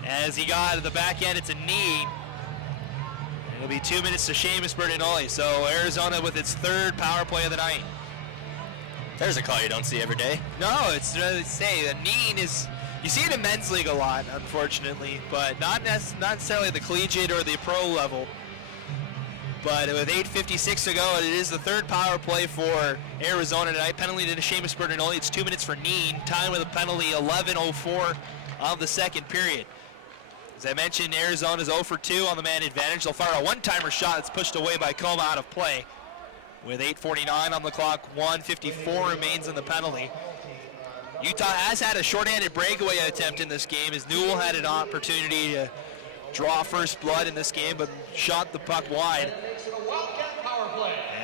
As he got at the back end, it's a knee. It'll be 2 minutes to Seamus Bertinoli. So Arizona with its third power play of the night. There's a call you don't see every day. No, it's a knee is, you see it in men's league a lot, unfortunately, but not necessarily the collegiate or the pro level. But with 8:56 to go, it is the third power play for Arizona tonight. Penalty to Seamus Bertinoli. It's 2 minutes for Neen. Time with a penalty, 11:04 of the second period. As I mentioned, Arizona's 0 for 2 on the man advantage. They'll fire a one-timer shot that's pushed away by Coma out of play. With 8:49 on the clock, 1:54 remains in the penalty. Utah has had a shorthanded breakaway attempt in this game as Newell had an opportunity to draw first blood in this game, but shot the puck wide.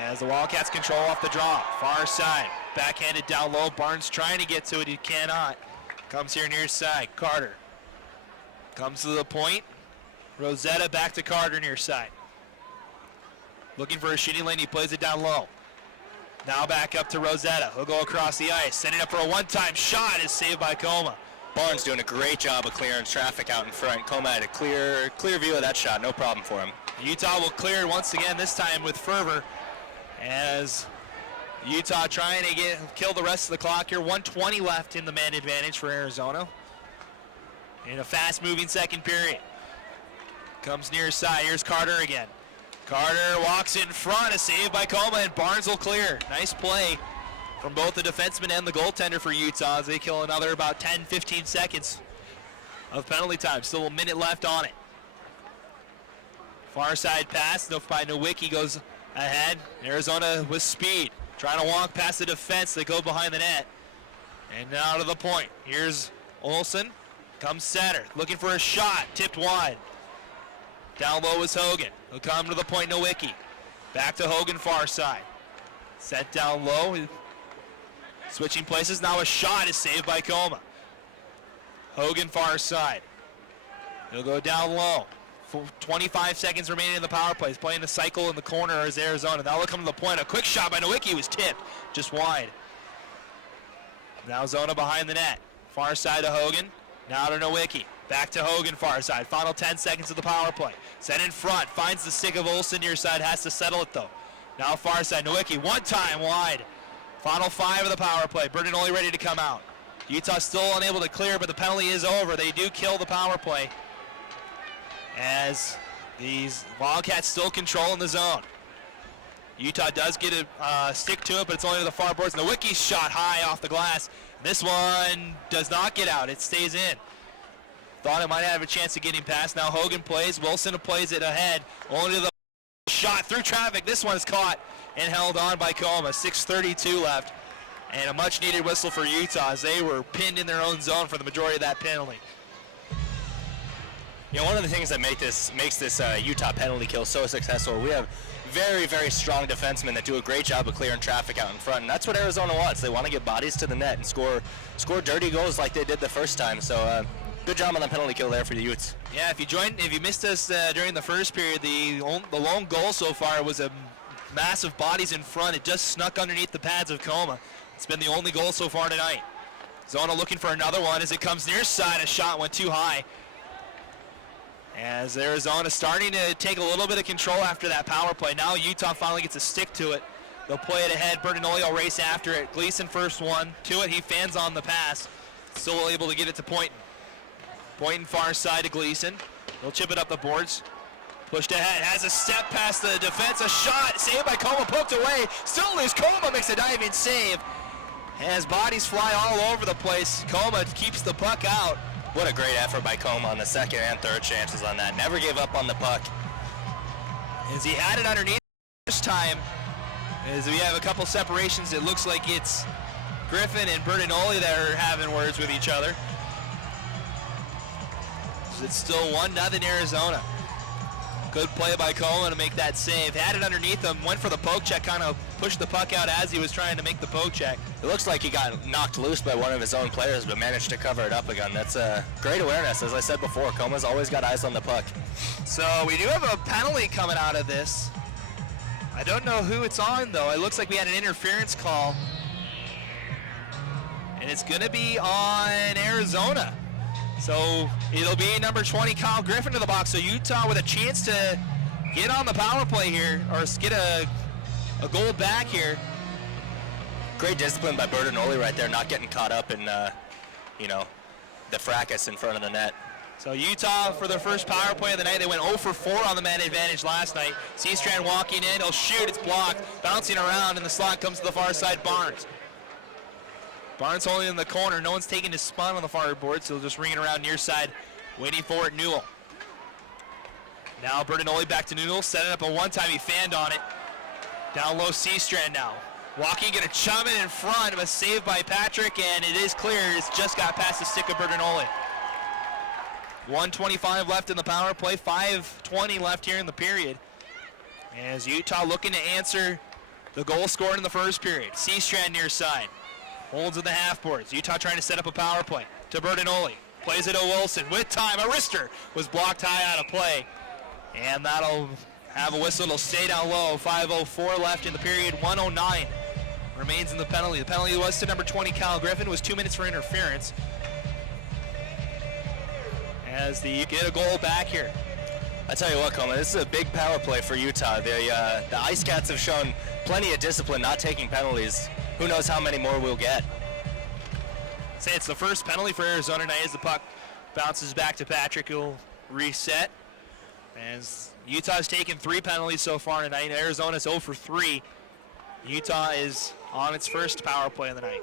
As the Wildcats control off the draw. Far side, backhanded down low. Barnes trying to get to it, he cannot. Comes here near side, Carter. Comes to the point. Rosetta back to Carter near side. Looking for a shitty lane, he plays it down low. Now back up to Rosetta. He'll go across the ice. Sending up for a one-time shot is saved by Coma. Barnes doing a great job of clearing traffic out in front. Coma had a clear view of that shot, no problem for him. Utah will clear it once again, this time with fervor, as Utah trying to kill the rest of the clock here. 1:20 left in the man advantage for Arizona. In a fast-moving second period. Comes near side, here's Carter again. Carter walks in front, a save by Coma, and Barnes will clear. Nice play from both the defenseman and the goaltender for Utah as they kill another about 10-15 seconds of penalty time. Still a minute left on it. Far side pass by Nowicki goes ahead. Arizona with speed, trying to walk past the defense. They go behind the net. And now to the point. Here's Olsen, comes center, looking for a shot, tipped wide. Down low is Hogan. He'll come to the point, Nowicki. Back to Hogan, far side. Set down low. Switching places, now a shot is saved by Coma. Hogan, far side. He'll go down low. 25 seconds remaining in the power play. He's playing the cycle in the corner as Arizona. Now they'll come to the point. A quick shot by Nowicki was tipped, just wide. Now Zona behind the net. Far side to Hogan. Now to Nowicki. Back to Hogan, far side. Final 10 seconds of the power play. Set in front. Finds the stick of Olsen near side. Has to settle it though. Now far side. Nowicki one time wide. Final 5 of the power play. Bertinoli ready to come out. Utah still unable to clear, but the penalty is over. They do kill the power play as these Wildcats still controlling the zone. Utah does get a stick to it, but it's only to the far boards. Nowicki's shot high off the glass. This one does not get out. It stays in. Thought it might have a chance of getting past. Now Hogan plays. Wilson plays it ahead. Only to the shot through traffic. This one is caught and held on by Coma. 6:32 left. And a much needed whistle for Utah as they were pinned in their own zone for the majority of that penalty. You know, one of the things that makes this Utah penalty kill so successful, we have very, very strong defensemen that do a great job of clearing traffic out in front, and that's what Arizona wants. They want to get bodies to the net and score dirty goals like they did the first time. So good job on the penalty kill there for the Utes. Yeah, if you missed us during the first period, the lone goal so far was a massive bodies in front. It just snuck underneath the pads of Coma. It's been the only goal so far tonight. Zona looking for another one as it comes near side. A shot went too high. As Arizona starting to take a little bit of control after that power play. Now Utah finally gets a stick to it. They'll play it ahead. Bertinoli will race after it. Gleason first one to it. He fans on the pass. Still able to get it to Poynton. Poynton far side to Gleason. He'll chip it up the boards. Pushed ahead. Has a step past the defense. A shot saved by Coma. Poked away. Still loose. Coma makes a diving save. As bodies fly all over the place. Coma keeps the puck out. What a great effort by Coma on the second and third chances on that. Never gave up on the puck. As he had it underneath this time, as we have a couple separations, it looks like it's Griffin and Bertinoli that are having words with each other. It's still 1-0 Arizona. Good play by Coma to make that save. Had it underneath him, went for the poke check, kind of pushed the puck out as he was trying to make the poke check. It looks like he got knocked loose by one of his own players, but managed to cover it up again. That's great awareness. As I said before, Coma's always got eyes on the puck. So we do have a penalty coming out of this. I don't know who it's on, though. It looks like we had an interference call. And it's going to be on Arizona. So it'll be number 20, Kyle Griffin, to the box. So Utah with a chance to get on the power play here, or get a goal back here. Great discipline by Bertinoli right there, not getting caught up in, you know, the fracas in front of the net. So Utah, for their first power play of the night, they went 0 for 4 on the man advantage last night. Seastrand walking in, he'll shoot, it's blocked, bouncing around, and the slot comes to the far side, Barnes. Barnes holding in the corner, no one's taking his spun on the far board, so he'll just ring it around near side, waiting for it, Newell. Now Bertinoli back to Newell, setting up a one-time, he fanned on it. Down low, Seastrand now. Walking, gonna chum it in front, but saved by Patrick, and it is clear, it's just got past the stick of Bertinoli. 1:25 left in the power play, 5:20 left here in the period. As Utah looking to answer the goal scored in the first period. Seastrand near side, holds in the half boards. Utah trying to set up a power play to Bertinoli. Plays it to Wilson with time. A wrister was blocked high out of play. And that'll have a whistle. It'll stay down low. 5:04 left in the period. 1:09 remains in the penalty. The penalty was to number 20, Kyle Griffin. It was 2 minutes for interference. As they get a goal back here. I tell you what, Coleman, this is a big power play for Utah. The Ice Cats have shown plenty of discipline, not taking penalties. Who knows how many more we'll get. Say it's the first penalty for Arizona tonight as the puck bounces back to Patrick, who'll reset. As Utah's taken 3 penalties so far tonight. Arizona's 0 for 3. Utah is on its first power play of the night.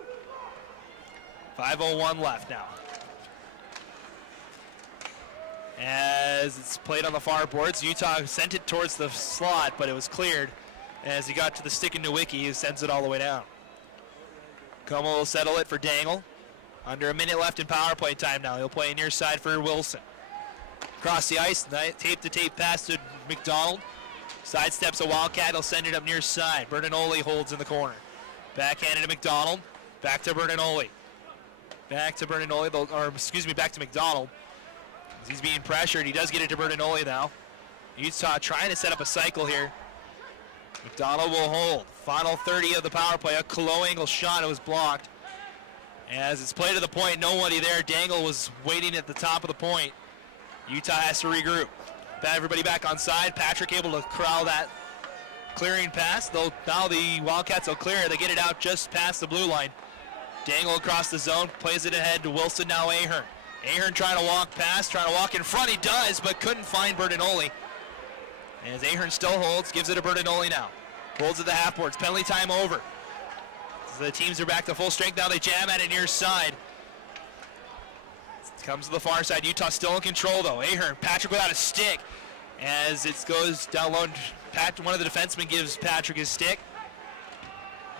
5:01 left now. As it's played on the far boards, Utah sent it towards the slot, but it was cleared. As he got to the stick of Nowicki, he sends it all the way down. Como will settle it for Dangle. Under a minute left in power play time now. He'll play near side for Wilson. Across the ice, tape-to-tape pass to McDonald. Sidesteps a Wildcat, he'll send it up near side. Bertinoli holds in the corner. Backhanded to McDonald. Back to Bertinoli. Back to Bertinoli, or excuse me, back to McDonald. As he's being pressured, he does get it to Bertinoli now. Utah trying to set up a cycle here. McDonald will hold. Final 30 of the power play. A low angle shot, it was blocked. As it's played to the point, nobody there. Dangle was waiting at the top of the point. Utah has to regroup. Everybody back on side. Patrick able to corral that clearing pass. Now the Wildcats will clear it. They get it out just past the blue line. Dangle across the zone, plays it ahead to Wilson, now Ahern. Ahern trying to walk past, trying to walk in front. He does, but couldn't find Bertinoli. As Ahern still holds, gives it to Bertinoli now. Holds at the half boards. Penalty time over. So the teams are back to full strength now. They jam at it near side. Comes to the far side. Utah still in control though. Ahern, Patrick without a stick. As it goes down low, one of the defensemen gives Patrick his stick.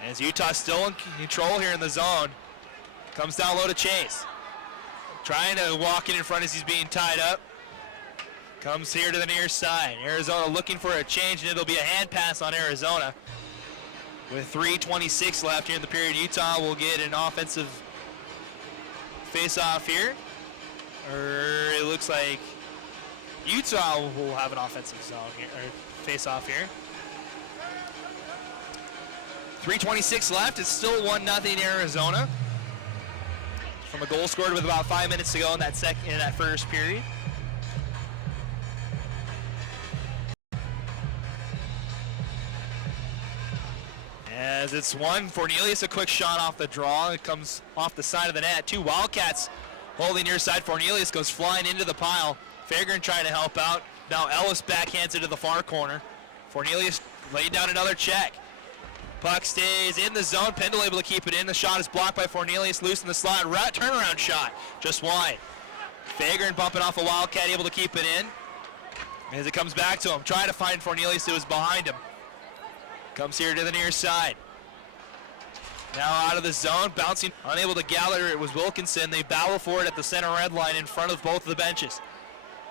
As Utah still in control here in the zone. Comes down low to Chase. Trying to walk it in front as he's being tied up. Comes here to the near side. Arizona looking for a change, and it'll be a hand pass on Arizona. With 3:26 left here in the period, Utah will get an offensive face-off here. Or it looks like Utah will have an offensive zone here, or face-off here. 3:26 left. It's still 1-0 Arizona. From a goal scored with about 5 minutes to go in that first period. As it's one, Fornelius, a quick shot off the draw. It comes off the side of the net. 2 Wildcats holding near side. Fornelius goes flying into the pile. Fairgren trying to help out. Now Ellis backhands it to the far corner. Fornelius laid down another check. Puck stays in the zone. Pendle able to keep it in. The shot is blocked by Fornelius. Loose in the slot. Turnaround shot. Just wide. Fairgren bumping off a Wildcat. Able to keep it in. As it comes back to him. Trying to find Fornelius who was behind him. Comes here to the near side. Now out of the zone. Bouncing. Unable to gather. It was Wilkinson. They battle for it at the center red line in front of both of the benches.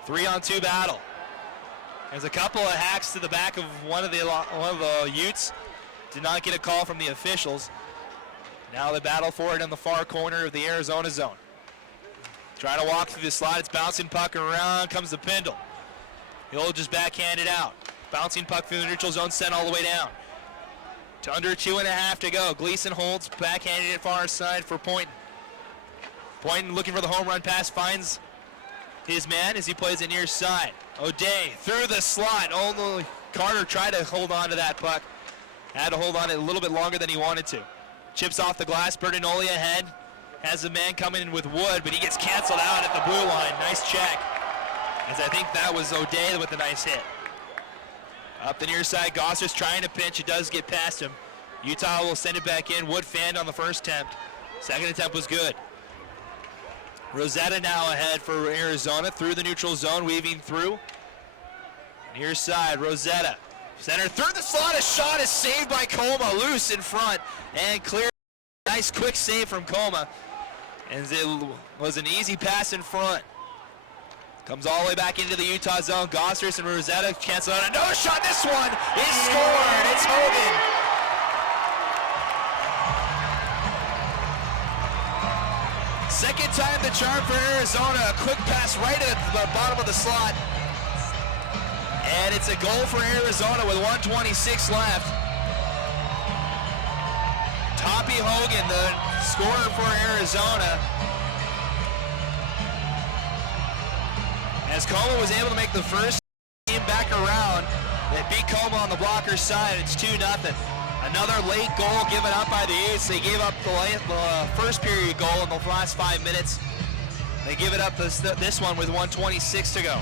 3-on-2 battle. There's a couple of hacks to the back of one of the Utes. Did not get a call from the officials. Now the battle for it in the far corner of the Arizona zone. Trying to walk through the slot. It's bouncing puck around. Comes to Pendle. He'll just backhand it out. Bouncing puck through the neutral zone, sent all the way down. To under 2.5 to go. Gleason holds, backhanded it far side for Poynton. Poynton looking for the home run pass, finds his man as he plays it near side. O'Day through the slot. Only Carter tried to hold on to that puck. Had to hold on it a little bit longer than he wanted to. Chips off the glass, Bertinoli ahead. Has a man coming in with Wood, but he gets canceled out at the blue line. Nice check. As I think that was O'Day with a nice hit. Up the near side, Gosser's trying to pinch. It does get past him. Utah will send it back in. Wood fanned on the first attempt. Second attempt was good. Rosetta now ahead for Arizona through the neutral zone, weaving through. Near side, Rosetta. Center through the slot, a shot is saved by Coma, loose in front and clear. Nice quick save from Coma. And it was an easy pass in front. Comes all the way back into the Utah zone. Gossers and Rosetta cancel out another shot. This one is scored. It's Hogan. Second time the charm for Arizona. A quick pass right at the bottom of the slot. And it's a goal for Arizona with 1:26 left. Toppy Hogan, the scorer for Arizona. As Coma was able to make the first team back around, they beat Coma on the blocker side. It's 2-0. Another late goal given up by the Utes. They gave up the first period goal in the last 5 minutes. They give it up this one with 1:26 to go.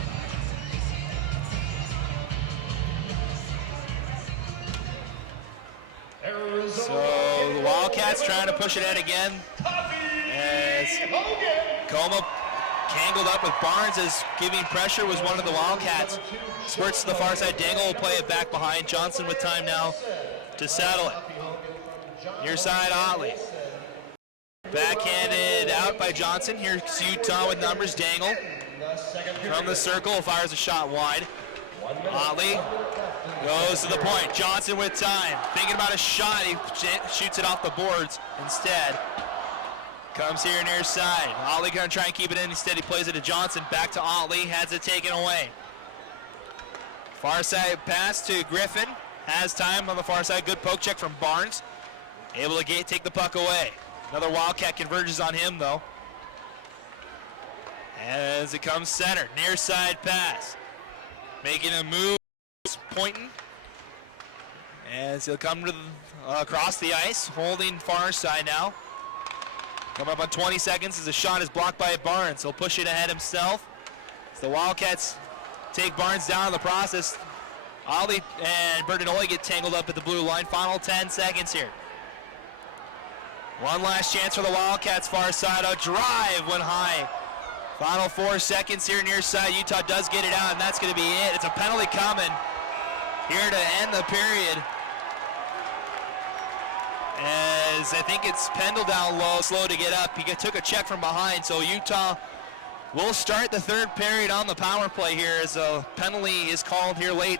So the Wildcats trying to push it out again. As Coma tangled up with Barnes as giving pressure was one of the Wildcats. Squirts to the far side. Dangle will play it back behind. Johnson with time now to settle it. Near side, Otley. Backhanded out by Johnson. Here's Utah with numbers. Dangle from the circle fires a shot wide. Otley goes to the point. Johnson with time. Thinking about a shot. He shoots it off the boards instead. Comes here near side. Otley gonna try and keep it in. Instead, he plays it to Johnson. Back to Otley. Has it taken away. Far side pass to Griffin. Has time on the far side. Good poke check from Barnes. Able to take the puck away. Another Wildcat converges on him, though. As it comes center. Near side pass. Making a move. Pointing. As he'll come to across the ice. Holding far side now. Coming up on 20 seconds as the shot is blocked by Barnes. He'll push it ahead himself. As the Wildcats take Barnes down in the process. Ollie and Bertinoli get tangled up at the blue line. Final 10 seconds here. One last chance for the Wildcats. Far side, a drive went high. Final 4 seconds here near side. Utah does get it out, and that's going to be it. It's a penalty coming here to end the period. As I think it's Pendle down low, slow to get up. He took a check from behind, so Utah will start the third period on the power play here as a penalty is called here late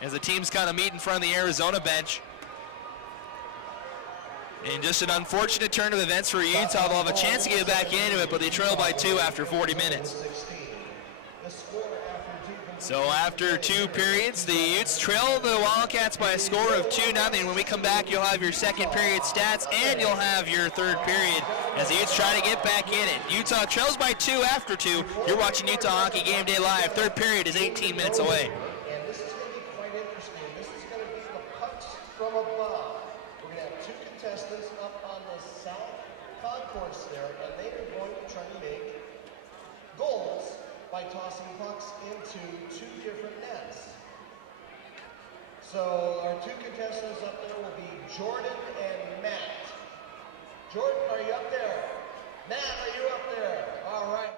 as the teams kind of meet in front of the Arizona bench. And just an unfortunate turn of events for Utah. They'll have a chance to get back into it, but they trail by 2 after 40 minutes. So after 2 periods, the Utes trail the Wildcats by a score of 2-0. When we come back, you'll have your second period stats and you'll have your third period as the Utes try to get back in it. Utah trails by 2 after 2. You're watching Utah Hockey Game Day Live. Third period is 18 minutes away. And this is going to be quite interesting. This is going to be the pucks from above. We're going to have 2 contestants up on the south concourse there, and they are going to try to make goals by tossing pucks into 2 different nets. So our 2 contestants up there will be Jordan and Matt. Jordan, are you up there? Matt, are you up there? All right.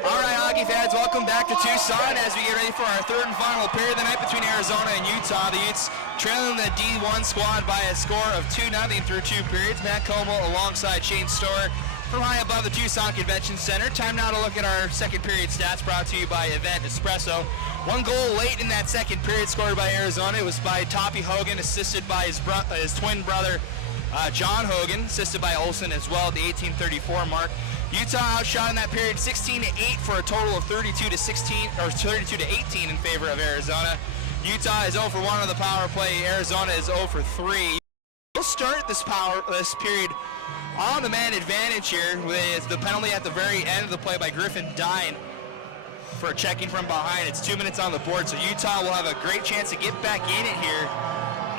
All right, hockey fans, welcome back to Tucson as we get ready for our third and final period of the night between Arizona and Utah. The Utes trailing the D1 squad by a score of 2-0 through 2 periods. Matt Como alongside Shane Storr from high above the Tucson Convention Center. Time now to look at our second period stats brought to you by Event Espresso. One goal late in that second period scored by Arizona. It was by Toppy Hogan, assisted by his twin brother John Hogan, assisted by Olsen as well at the 18:34 mark. Utah outshot in that period 16-8 for a total of 32-16 or 32-18 in favor of Arizona. Utah is 0 for 1 on the power play. Arizona is 0 for 3. We'll start this period on the man advantage here with the penalty at the very end of the play by Griffin Dine for checking from behind. It's 2 minutes on the board, so Utah will have a great chance to get back in it here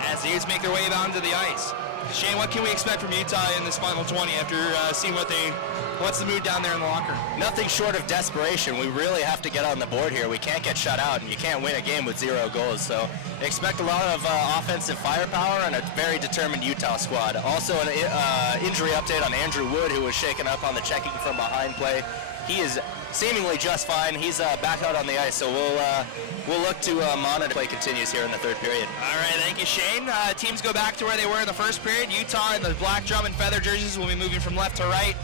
as the Utes make their way down to the ice. Shane, what can we expect from Utah in this final 20 after seeing what's the mood down there in the locker? Nothing short of desperation. We really have to get on the board here. We can't get shut out, and you can't win a game with 0 goals. So expect a lot of offensive firepower and a very determined Utah squad. Also an injury update on Andrew Wood, who was shaken up on the checking from behind play. He is seemingly just fine. He's back out on the ice, so we'll look to monitor play continues here in the third period. All right, thank you, Shane. Teams go back to where they were in the first period. Utah in the black drum and feather jerseys will be moving from left to right.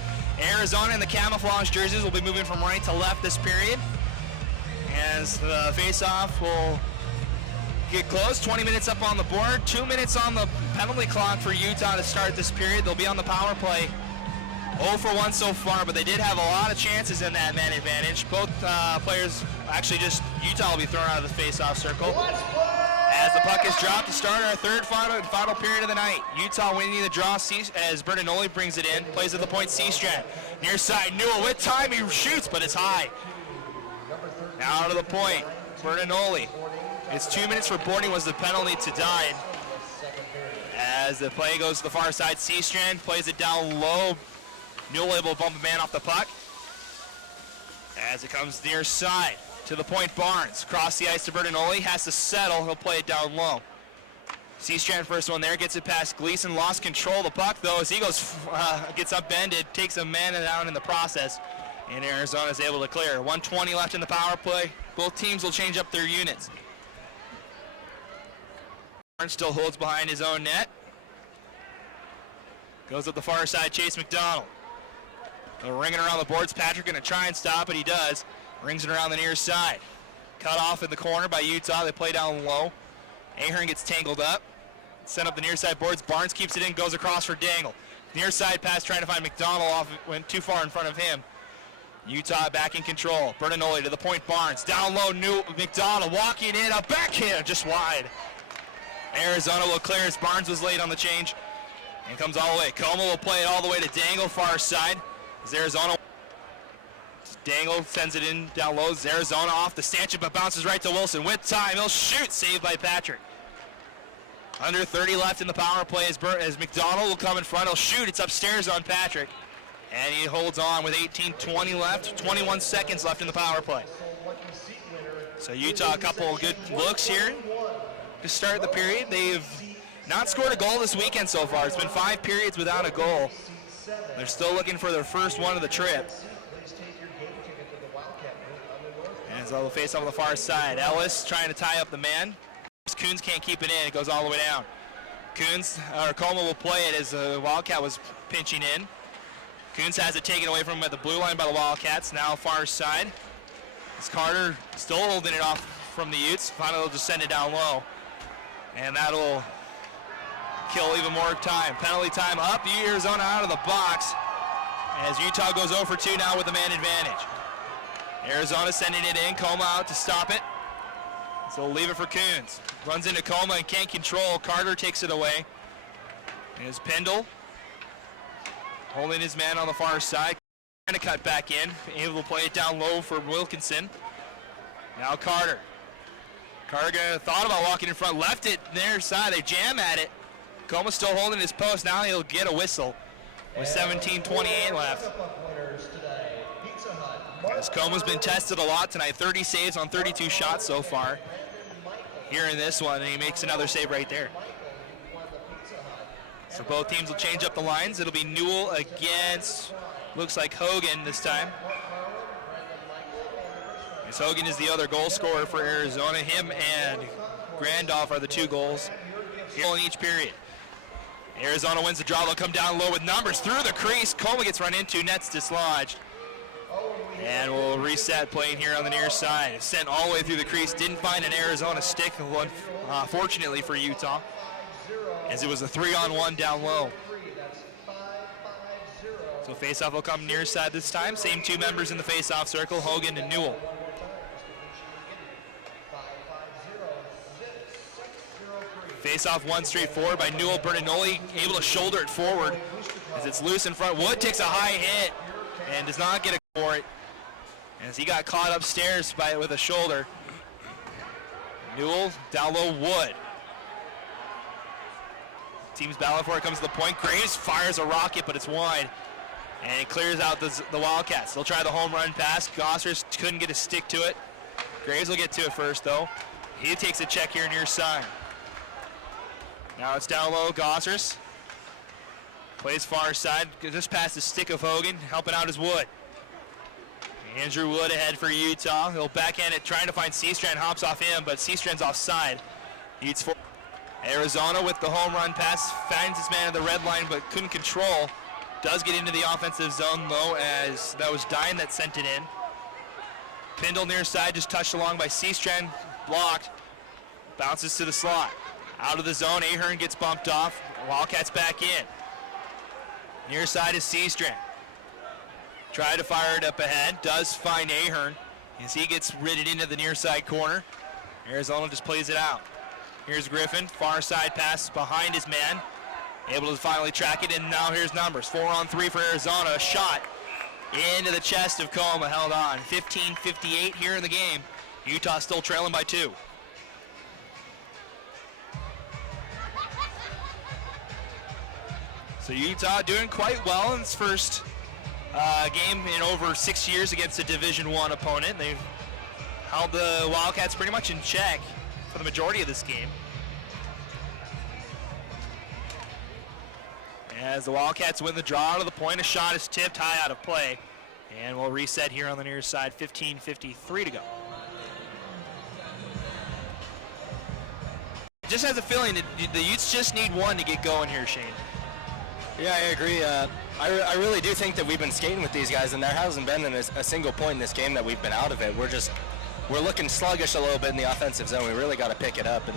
Arizona in the camouflage jerseys will be moving from right to left this period. As the face-off will get close, 20 minutes up on the board, 2 minutes on the penalty clock for Utah to start this period. They'll be on the power play. 0 for 1 so far, but they did have a lot of chances in that man advantage. Both players, actually just Utah will be thrown out of the face-off circle. As the puck is dropped to start our third final period of the night. Utah winning the draw as Bertinoli brings it in. Plays at the point Seastrand. Near side, Newell with time, he shoots, but it's high. Now to the point, Bertinoli. It's 2 minutes for boarding was the penalty to Dine. As the play goes to the far side, Seastrand plays it down low. Newell able to bump a man off the puck. As it comes near side. To the point, Barnes. Across the ice to Bertinoli. Has to settle. He'll play it down low. Seastrand first one there. Gets it past Gleason. Lost control of the puck, though, as he gets upended. Takes a man down in the process. And Arizona is able to clear. 1:20 left in the power play. Both teams will change up their units. Barnes still holds behind his own net. Goes up the far side. Chase McDonald. Ringing around the boards. Patrick going to try and stop it. He does. Rings it around the near side. Cut off in the corner by Utah. They play down low. Ahern gets tangled up. Sent up the near side boards. Barnes keeps it in. Goes across for Dangle. Near side pass trying to find McDonald off. Went too far in front of him. Utah back in control. Bertinoli to the point. Barnes. Down low. McDonald walking in. A backhand just wide. Arizona will clear as Barnes was late on the change. And comes all the way. Como will play it all the way to Dangle, far side. As Arizona. Dangle sends it in down low. Arizona off the stanchion, but bounces right to Wilson. With time, he'll shoot. Saved by Patrick. Under 30 left in the power play as McDonald will come in front. He'll shoot. It's upstairs on Patrick. And he holds on with 18:20 left. 21 seconds left in the power play. So Utah, a couple of good looks here to start the period. They've not scored a goal this weekend so far. It's been 5 periods without a goal. They're still looking for their first one of the trip. And so they'll face off on the far side. Ellis trying to tie up the man. Coons can't keep it in. It goes all the way down. Como will play it as the Wildcat was pinching in. Coons has it taken away from him at the blue line by the Wildcats. Now far side. It's Carter still holding it off from the Utes. Finally, they'll just send it down low. And that'll kill even more time. Penalty time up. Arizona out of the box. As Utah goes 0 for 2 now with the man advantage. Arizona sending it in. Como out to stop it. So they'll leave it for Coons. Runs into Como and can't control. Carter takes it away. Here's Pendle. Holding his man on the far side. Trying to cut back in. Able to play it down low for Wilkinson. Now Carter. Carter thought about walking in front. Left it near side. They jam at it. Como still holding his post. Now he'll get a whistle with 17:28 left. As Como's been tested a lot tonight. 30 saves on 32 shots so far. Here in this one, and he makes another save right there. So both teams will change up the lines. It'll be Newell against, looks like Hogan this time. As Hogan is the other goal scorer for Arizona. Him and Randolph are the 2 goals in each period. Arizona wins the draw. They'll come down low with numbers through the crease. Coma gets run into, net's dislodged. And we'll reset playing here on the near side. It's sent all the way through the crease. Didn't find an Arizona stick, fortunately for Utah, as it was a 3-on-1 down low. So faceoff will come near side this time. Same 2 members in the faceoff circle, Hogan and Newell. Face-off one straight forward by Newell. Bertinoli able to shoulder it forward as it's loose in front. Wood takes a high hit and does not get a for it as he got caught upstairs with a shoulder. Newell down low, Wood. Team's battling for it, comes to the point. Graves fires a rocket, but it's wide. And it clears out the Wildcats. They'll try the home run pass. Gossers couldn't get a stick to it. Graves will get to it first, though. He takes a check here near side. Now it's down low, Gossers. Plays far side, just past the stick of Hogan, helping out his Wood. Andrew Wood ahead for Utah. He'll backhand it, trying to find Seastrand, hops off him, but Seastrand's offside. Utes for Arizona with the home run pass, finds his man at the red line, but couldn't control. Does get into the offensive zone, though, as that was Dine that sent it in. Pindle near side, just touched along by Seastrand, blocked. Bounces to the slot. Out of the zone, Ahern gets bumped off. Wildcats back in. Near side is Seastrand. Try to fire it up ahead. Does find Ahern as he gets ridded into the near side corner. Arizona just plays it out. Here's Griffin. Far side pass behind his man. Able to finally track it, and now here's numbers. 4-on-3 for Arizona. A shot into the chest of Coma. Held on. 15:58 here in the game. Utah still trailing by 2. So Utah doing quite well in its first game in over 6 years against a Division I opponent. They've held the Wildcats pretty much in check for the majority of this game. As the Wildcats win the draw to the point, a shot is tipped high out of play. And we'll reset here on the near side, 15:53 to go. Just has a feeling that the Utes just need one to get going here, Shane. Yeah, I agree. I really do think that we've been skating with these guys, and there hasn't been a single point in this game that we've been out of it. We're looking sluggish a little bit in the offensive zone. We really got to pick it up, and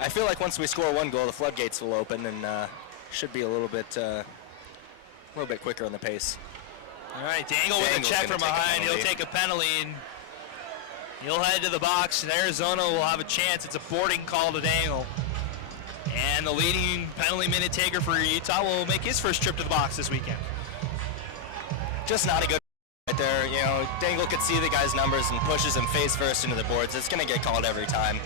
I feel like once we score 1 goal, the floodgates will open, and should be a little bit quicker on the pace. All right, Dangle with a check from behind. He'll take a penalty, and he'll head to the box, and Arizona will have a chance. It's a boarding call to Dangle. And the leading penalty minute taker for Utah will make his first trip to the box this weekend. Just not a good right there. You know, Dangle could see the guy's numbers and pushes him face first into the boards. It's going to get called every time.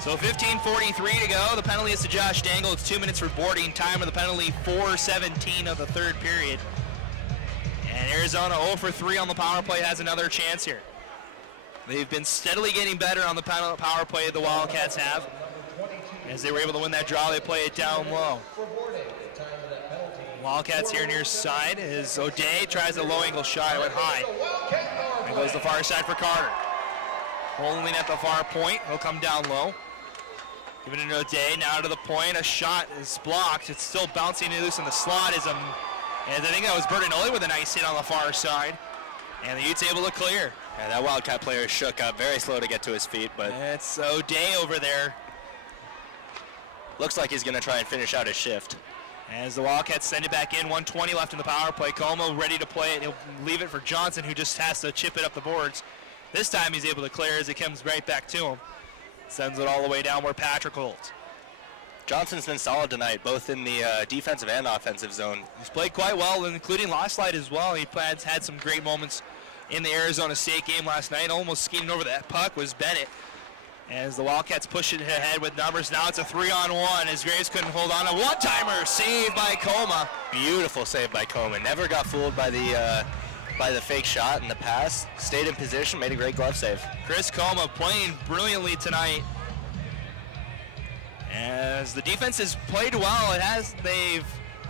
So 15:43 to go. The penalty is to Josh Dangle. It's 2 minutes for boarding. Time of the penalty, 4:17 of the third period. And Arizona 0 for 3 on the power play, has another chance here. They've been steadily getting better on the power play, the Wildcats have. As they were able to win that draw, they play it down low. Wildcats here near side as O'Day tries a low angle shot. It went high. And goes the far side for Carter. Holding at the far point. He'll come down low. Giving it to O'Day. Now to the point. A shot is blocked. It's still bouncing loose in the slot. And I think that was Bertinoli with a nice hit on the far side. And the Utes able to clear. Yeah, that Wildcat player shook up. Very slow to get to his feet, but it's O'Day over there. Looks like he's going to try and finish out his shift. As the Wildcats send it back in, 1:20 left in the power play. Como ready to play it. He'll leave it for Johnson, who just has to chip it up the boards. This time he's able to clear as it comes right back to him. Sends it all the way down where Patrick holds. Johnson's been solid tonight, both in the defensive and offensive zone. He's played quite well, including last night as well. He had some great moments in the Arizona State game last night. Almost skating over that puck was Bennett. As the Wildcats push it ahead with numbers. Now it's a 3-on-1 as Graves couldn't hold on. A one-timer saved by Coma. Beautiful save by Coma. Never got fooled by the fake shot in the pass. Stayed in position, made a great glove save. Chris Coma playing brilliantly tonight. As the defense has played well, they've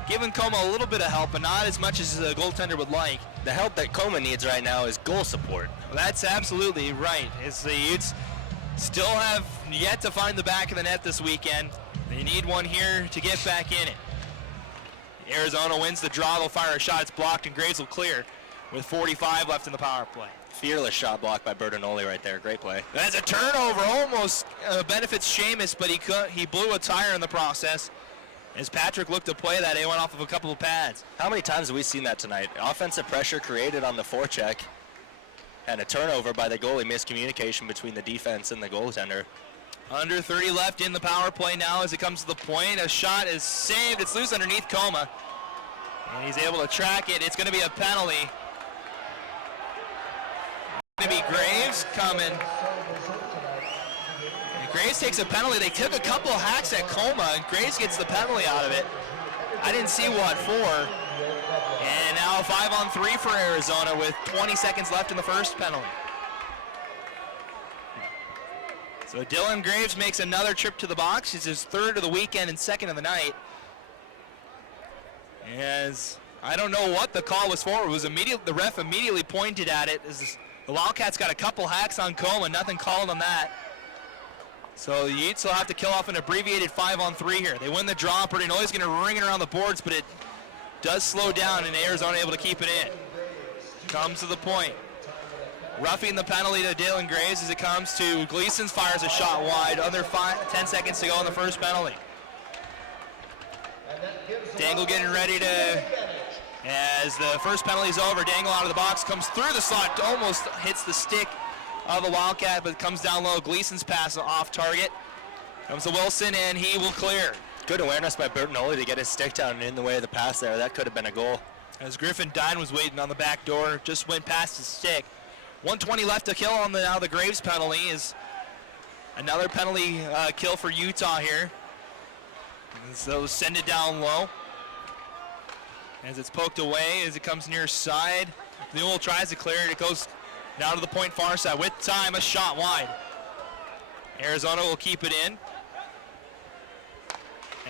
giving Coma a little bit of help, but not as much as the goaltender would like. The help that Coma needs right now is goal support. Well, that's absolutely right. As the Utes still have yet to find the back of the net this weekend. They need one here to get back in it. Arizona wins the draw. They'll fire a shot. It's blocked, and Graves will clear with 45 left in the power play. Fearless shot block by Bertinoli right there. Great play. That's a turnover. Almost benefits Seamus, but he blew a tire in the process. As Patrick looked to play that, he went off of a couple of pads. How many times have we seen that tonight? Offensive pressure created on the forecheck, and a turnover by the goalie. Miscommunication between the defense and the goaltender. Under 30 left in the power play now as it comes to the point. A shot is saved. It's loose underneath Coma. And he's able to track it. It's going to be a penalty. It's going to be Graves coming. And Graves takes a penalty. They took a couple of hacks at Coma, and Graves gets the penalty out of it. I didn't see what for. And now 5-on-3 for Arizona with 20 seconds left in the first penalty. So Dylan Graves makes another trip to the box. It's his third of the weekend and second of the night. As I don't know what the call was for. It was the ref immediately pointed at it. As the Wildcats got a couple hacks on Coma, nothing called on that. So the Utes will have to kill off an abbreviated 5-on-3 here. They win the draw. Bertinoli's going to ring it around the boards, but it does slow down, and Arizona able to keep it in. Comes to the point. Roughing the penalty to Dylan Graves as it comes to Gleason's fires a shot wide. Under 10 seconds to go in the first penalty. Dangle getting ready to, as the first penalty is over, Dangle out of the box, comes through the slot, almost hits the stick of the Wildcat, but comes down low. Gleason's pass off target. Comes to Wilson, and he will clear. Good awareness by Bertinoli to get his stick down and in the way of the pass there. That could have been a goal. As Griffin Dine was waiting on the back door, just went past his stick. 1:20 left to kill on now the Graves penalty is another penalty kill for Utah here. So send it down low. As it's poked away, as it comes near side. Newell tries to clear it. It goes down to the point far side. With time, a shot wide. Arizona will keep it in.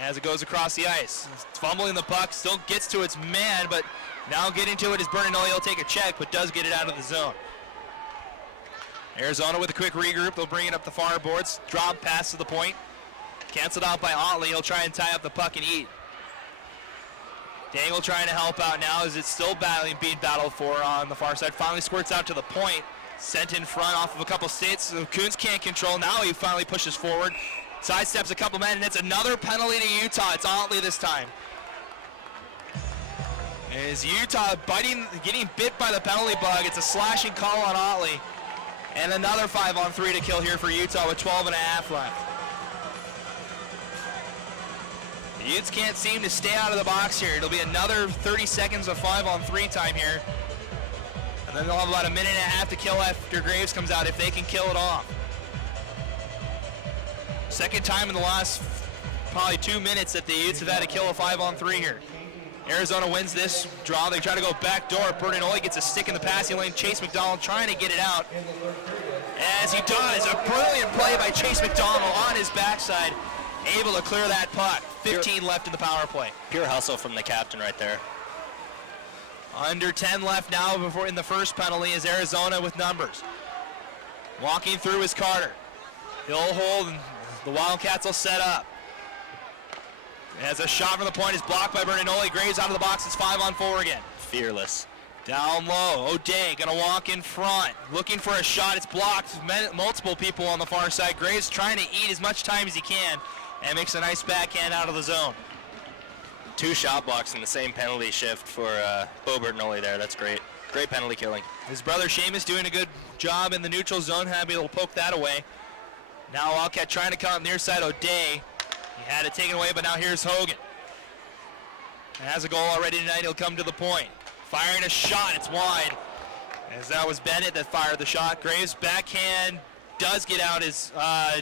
As it goes across the ice. It's fumbling the puck, still gets to its man, but now getting to it is Bertinoli. He'll take a check, but does get it out of the zone. Arizona with a quick regroup. They'll bring it up the far boards. Drop pass to the point. Canceled out by Otley. He'll try and tie up the puck and eat. Dangle trying to help out now as it's still being battled for on the far side. Finally squirts out to the point. Sent in front off of a couple skates. So Kuntz can't control. Now he finally pushes forward. Sidesteps a couple men, and it's another penalty to Utah. It's Otley this time. As Utah getting bit by the penalty bug. It's a slashing call on Otley. And another 5-on-3 to kill here for Utah with 12 and a half left. The Utes can't seem to stay out of the box here. It'll be another 30 seconds of 5-on-3 time here. And then they'll have about a minute and a half to kill after Graves comes out if they can kill it off. Second time in the last probably 2 minutes that the Utes have had to kill a 5-on-3 here. Arizona wins this draw. They try to go back door. Bertinoli gets a stick in the passing lane. Chase McDonald trying to get it out. As he does, a brilliant play by Chase McDonald on his backside. Able to clear that puck. 15 left in the power play. Pure hustle from the captain right there. Under 10 left now before in the first penalty is Arizona with numbers. Walking through is Carter. He'll hold and the Wildcats will set up. As a shot from the point is blocked by Bertinoli. Graves out of the box. It's 5-on-4 again. Fearless. Down low. O'Day gonna walk in front. Looking for a shot. It's blocked. Multiple people on the far side. Graves trying to eat as much time as he can and makes a nice backhand out of the zone. 2 shot blocks in the same penalty shift for Bo Bertinoli there. That's great. Great penalty killing. His brother Seamus doing a good job in the neutral zone. Happy to poke that away. Now Wildcat trying to come near side O'Day. He had it taken away, but now here's Hogan. And has a goal already tonight. He'll come to the point. Firing a shot. It's wide. As that was Bennett that fired the shot. Graves backhand does get out as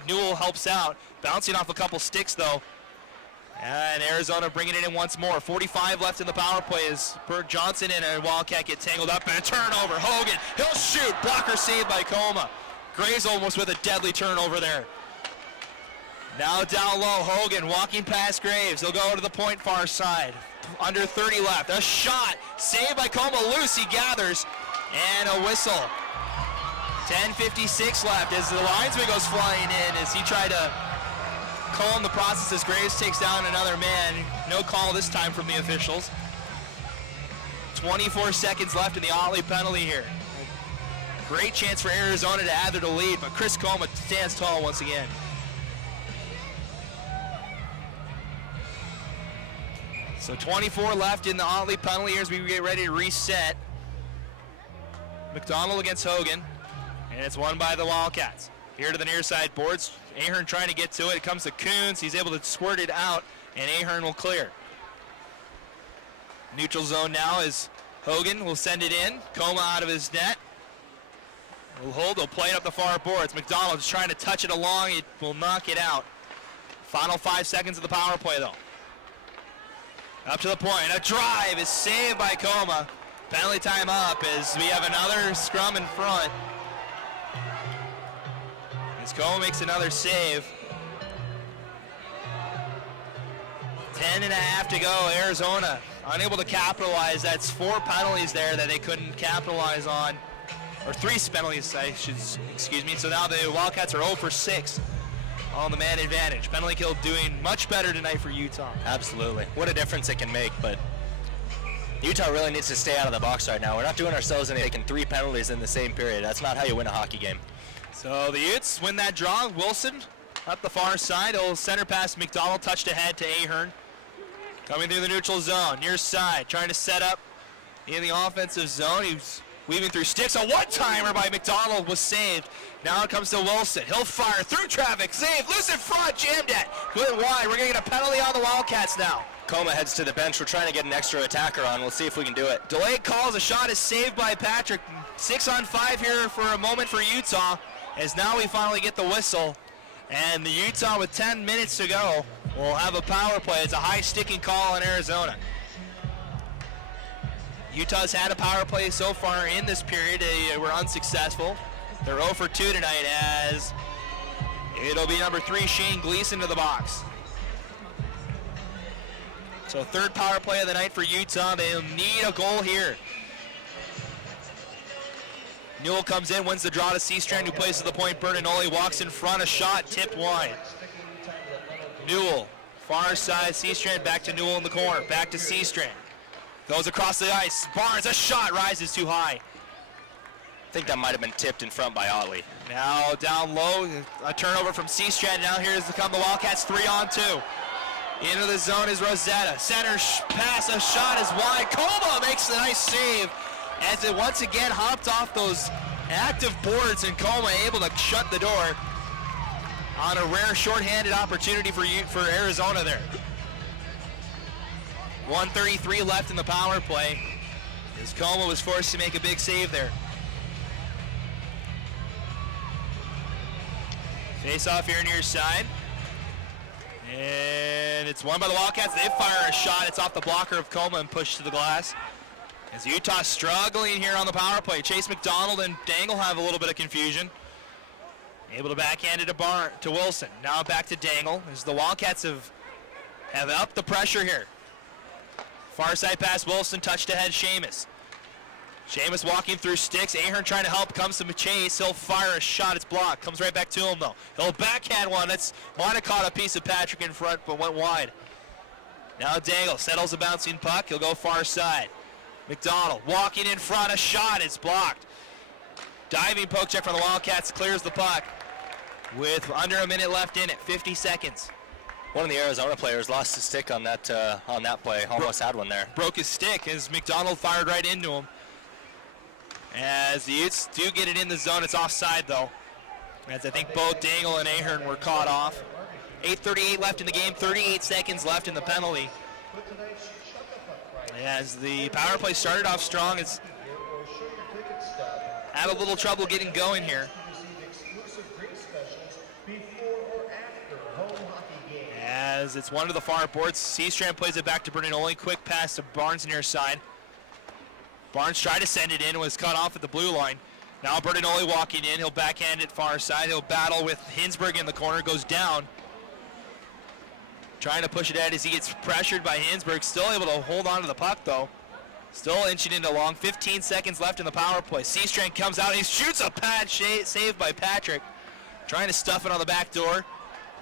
Newell helps out. Bouncing off a couple sticks, though. And Arizona bringing it in once more. 45 left in the power play as Bert Johnson and a Wildcat get tangled up. And a turnover. Hogan, he'll shoot. Blocker saved by Coma. Graves almost with a deadly turnover there. Now down low, Hogan walking past Graves. He'll go to the point far side. under 30 left. A shot, saved by Coma. Lucy gathers, and a whistle. 10:56 left as the linesman goes flying in as he tried to calm the process as Graves takes down another man. No call this time from the officials. 24 seconds left in the Otley penalty here. Great chance for Arizona to add to the lead, but Chris Coma stands tall once again. So 24 left in the Otley penalty here as we get ready to reset. McDonald against Hogan, and it's won by the Wildcats. Here to the near side boards, Ahern trying to get to it. It comes to Coons. He's able to squirt it out, and Ahern will clear. Neutral zone now is Hogan will send it in. Coma out of his net. Will hold, he'll play it up the far boards. McDonald is trying to touch it along. It will knock it out. Final 5 seconds of the power play though. Up to the point. A drive is saved by Coma. Penalty time up as we have another scrum in front. As Coma makes another save. 10.5 to go. Arizona unable to capitalize. That's 4 penalties there that they couldn't capitalize on. Or 3 penalties, excuse me. So now the Wildcats are 0 for 6 on the man advantage. Penalty kill doing much better tonight for Utah. Absolutely. What a difference it can make, but Utah really needs to stay out of the box right now. We're not doing ourselves any taking 3 penalties in the same period. That's not how you win a hockey game. So the Utes win that draw. Wilson up the far side. He'll center pass McDonald, touched ahead to Ahern. Coming through the neutral zone, near side, trying to set up in the offensive zone. He's weaving through sticks. A one-timer by McDonald was saved. Now it comes to Wilson. He'll fire through traffic. Save. Loose in front. Jammed at. Good wide. We're going to get a penalty on the Wildcats now. Coma heads to the bench. We're trying to get an extra attacker on. We'll see if we can do it. Delayed calls. A shot is saved by Patrick. 6-on-5 here for a moment for Utah as now we finally get the whistle. And the Utah with 10 minutes to go will have a power play. It's a high sticking call in Arizona. Utah's had a power play so far in this period. They were unsuccessful. They're 0 for 2 tonight as it'll be number 3, Shane Gleason, to the box. So 3rd power play of the night for Utah. They'll need a goal here. Newell comes in, wins the draw to Seastrand, who plays to the point. Bertinoli walks in front, a shot tipped wide. Newell, far side, Seastrand back to Newell in the corner, back to Seastrand. Goes across the ice, Barnes, a shot, rises too high. I think that might have been tipped in front by Otley. Now down low, a turnover from Seastrand. Now here's to come the Wildcats 3-on-2. Into the zone is Rosetta. Center pass, a shot is wide. Coma makes the nice save as it once again hopped off those active boards, and Coma able to shut the door on a rare shorthanded opportunity for Arizona there. 1:33 left in the power play as Coma was forced to make a big save there. Face off here near side. And it's won by the Wildcats. They fire a shot. It's off the blocker of Coma and pushed to the glass. As Utah struggling here on the power play. Chase McDonald and Dangle have a little bit of confusion. Able to backhand it to Wilson. Now back to Dangle as the Wildcats have upped the pressure here. Far side pass Wilson, touched ahead Seamus. Seamus walking through sticks. Ahern trying to help, comes to Chase. He'll fire a shot, it's blocked. Comes right back to him though. He'll backhand one. That's might have caught a piece of Patrick in front, but went wide. Now Dangle settles a bouncing puck. He'll go far side. McDonald walking in front, a shot, it's blocked. Diving poke check from the Wildcats, clears the puck with under a minute left in it, 50 seconds. One of the Arizona players lost his stick on that play. Almost had one there. Broke his stick as McDonald fired right into him. As the Utes do get it in the zone, it's offside though. As I think both Dangle and Ahern were caught off. 8:38 left in the game, 38 seconds left in the penalty. As the power play started off strong, it's had a little trouble getting going here. As it's one to the far boards, Seastrand plays it back to Bertinoli. Quick pass to Barnes near side. Barnes tried to send it in, was cut off at the blue line. Now Bertinoli walking in, he'll backhand it far side. He'll battle with Hinsberg in the corner, goes down. Trying to push it ahead as he gets pressured by Hinsberg. Still able to hold on to the puck, though. Still inching into long. 15 seconds left in the power play. Seastrand comes out and he shoots a pad save by Patrick. Trying to stuff it on the back door.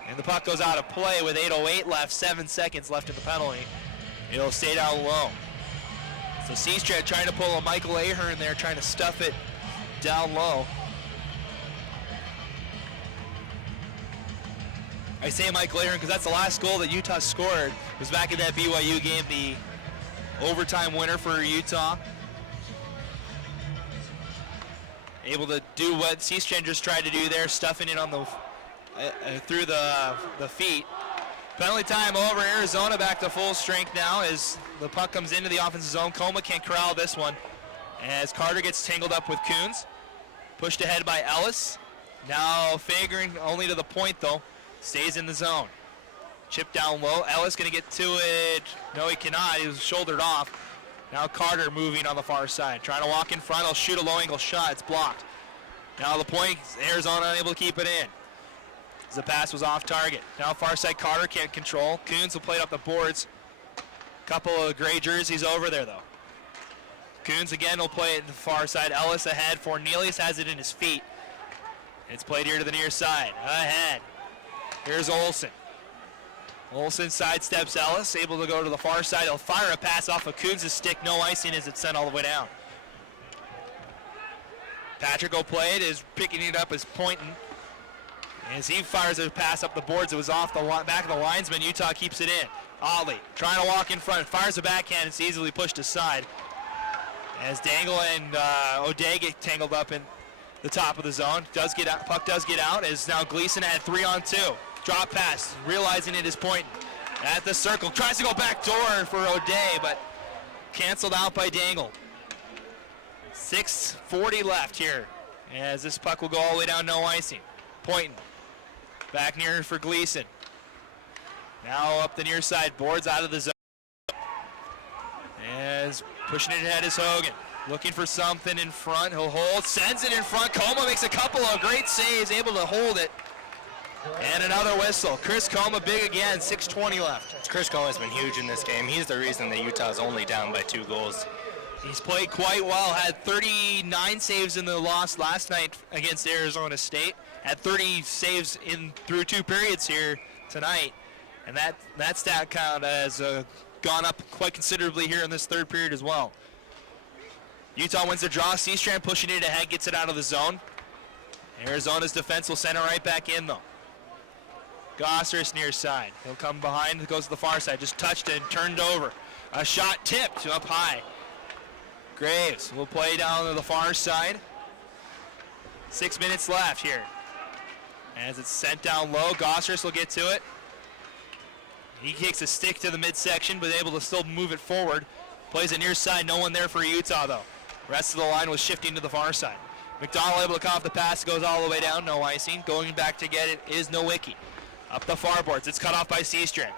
And the puck goes out of play with 8:08 left. 7 seconds left in the penalty. It'll stay down low. So Seastrand trying to pull a Michael Ahern there, trying to stuff it down low. I say Michael Ahern because that's the last goal that Utah scored. It was back in that BYU game, the overtime winner for Utah. Able to do what Seastrand just tried to do there, stuffing it on the through the feet. Penalty time over. Arizona back to full strength now as the puck comes into the offensive zone. Coma can't corral this one as Carter gets tangled up with Coons. Pushed ahead by Ellis. Now Fagerin only to the point though. Stays in the zone. Chip down low. Ellis going to get to it. No, he cannot. He was shouldered off. Now Carter moving on the far side. Trying to walk in front. He'll shoot a low angle shot. It's blocked. Now the point. Arizona unable to keep it in. The pass was off target. Now far side Carter can't control. Coons will play it up the boards. Couple of gray jerseys over there though. Coons again will play it to the far side. Ellis ahead. Fornelius has it in his feet. It's played here to the near side. Ahead. Here's Olsen. Olsen sidesteps Ellis, able to go to the far side. He'll fire a pass off of Coons' stick. No icing as it's sent all the way down. Patrick will play it, is picking it up as Pointon. As he fires a pass up the boards, it was off the back of the linesman. Utah keeps it in. Ollie trying to walk in front, fires a backhand. It's easily pushed aside. As Dangle and O'Day get tangled up in the top of the zone. Puck does get out, as now Gleason had 3-on-2. Drop pass, realizing it is Pointon. At the circle, tries to go back door for O'Day, but canceled out by Dangle. 6:40 left here, as this puck will go all the way down, no icing. Pointon, back near for Gleason. Now up the near side, boards out of the zone. As pushing it ahead is Hogan. Looking for something in front, he'll hold, sends it in front. Coma makes a couple of great saves, able to hold it. And another whistle. Chris Coma big again, 6:20 left. Chris Coma's been huge in this game. He's the reason that Utah's only down by 2 goals. He's played quite well, had 39 saves in the loss last night against Arizona State. Had 30 saves through 2 periods here tonight. And that stat count has gone up quite considerably here in this 3rd period as well. Utah wins the draw. Seastrand pushing it ahead, gets it out of the zone. Arizona's defense will send it right back in though. Gossers near side. He'll come behind, goes to the far side. Just touched and turned over. A shot tipped up high. Graves will play down to the far side. 6 minutes left here. As it's sent down low, Gossers will get to it. He kicks a stick to the midsection, but able to still move it forward. Plays it near side, no one there for Utah though. Rest of the line was shifting to the far side. McDonald able to cut off the pass, goes all the way down, no icing. Going back to get it is Nowicki. Up the far boards, it's cut off by Seastrand.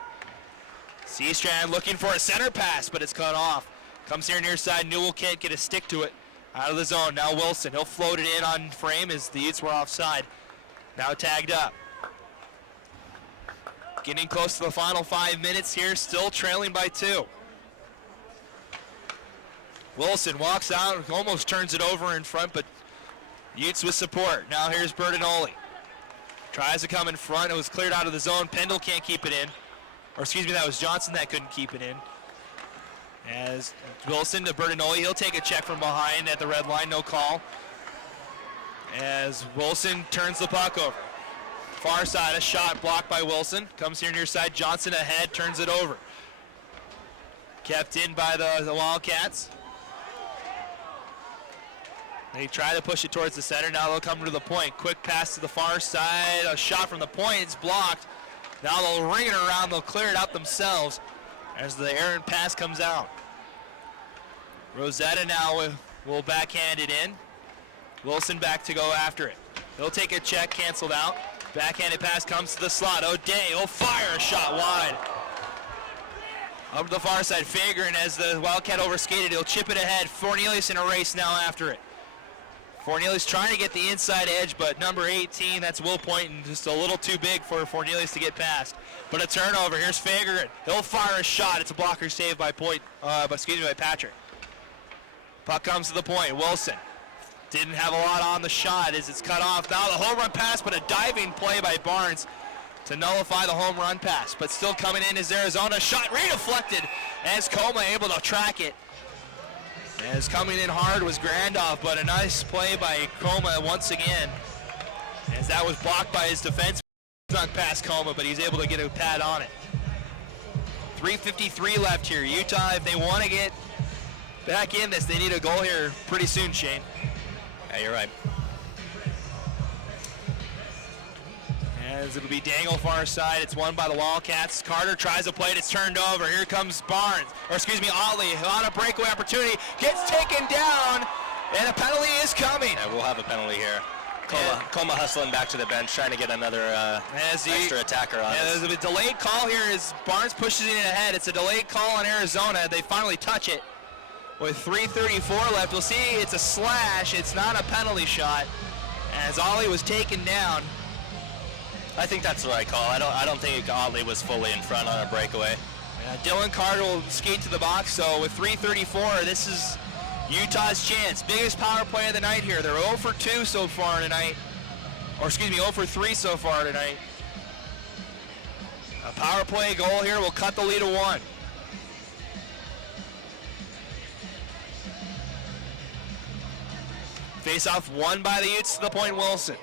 Seastrand looking for a center pass, but it's cut off. Comes here near side, Newell can't get a stick to it. Out of the zone, now Wilson, he'll float it in on frame as the Utes were offside. Now tagged up. Getting close to the final 5 minutes here, still trailing by 2. Wilson walks out, almost turns it over in front, but Utes with support. Now here's Bertinoli. Tries to come in front. It was cleared out of the zone. Pendle can't keep it in. Or excuse me, that was Johnson that couldn't keep it in. As Wilson to Bertinoli. He'll take a check from behind at the red line. No call. As Wilson turns the puck over. Far side, a shot blocked by Wilson. Comes here near side. Johnson ahead, turns it over. Kept in by the Wildcats. They try to push it towards the center. Now they'll come to the point. Quick pass to the far side. A shot from the point. It's blocked. Now they'll ring it around. They'll clear it out themselves as the errant pass comes out. Rosetta now will backhand it in. Wilson back to go after it. He'll take a check, canceled out. Backhanded pass comes to the slot. O'Day will fire a shot wide. Up to the far side, Fagerin as the Wildcat overskated. He'll chip it ahead. Fornelius in a race now after it. Fornelius trying to get the inside edge, but number 18, that's Will Poynton, just a little too big for Fornelius to get past. But a turnover. Here's Fagergren. He'll fire a shot. It's a blocker save by by Patrick. Puck comes to the point. Wilson didn't have a lot on the shot as it's cut off. Now the home run pass, but a diving play by Barnes to nullify the home run pass. But still coming in is Arizona. Shot redeflected as Coma able to track it. As coming in hard was Grandoff, but a nice play by Coma once again. As that was blocked by his defense. Not past Coma, but he's able to get a pad on it. 3:53 left here. Utah, if they want to get back in this, they need a goal here pretty soon, Shane. Yeah, you're right. As it'll be Dangle far side. It's won by the Wildcats. Carter tries to play it. It's turned over. Here comes Otley on a breakaway opportunity. Gets taken down, and a penalty is coming. Yeah, we'll have a penalty here. Coma hustling back to the bench, trying to get another extra attacker on us. There's a delayed call here as Barnes pushes it in ahead. It's a delayed call on Arizona. They finally touch it. With 3:34 left, we'll see it's a slash. It's not a penalty shot, as Ollie was taken down. I think that's the right call. I don't think Ollie was fully in front on a breakaway. Dylan Carter will skate to the box. So with 3:34, this is Utah's chance. Biggest power play of the night here. They're 0 for 2 so far tonight. 0 for 3 so far tonight. A power play goal here will cut the lead to 1. Face-off won by the Utes to the point, Wilson.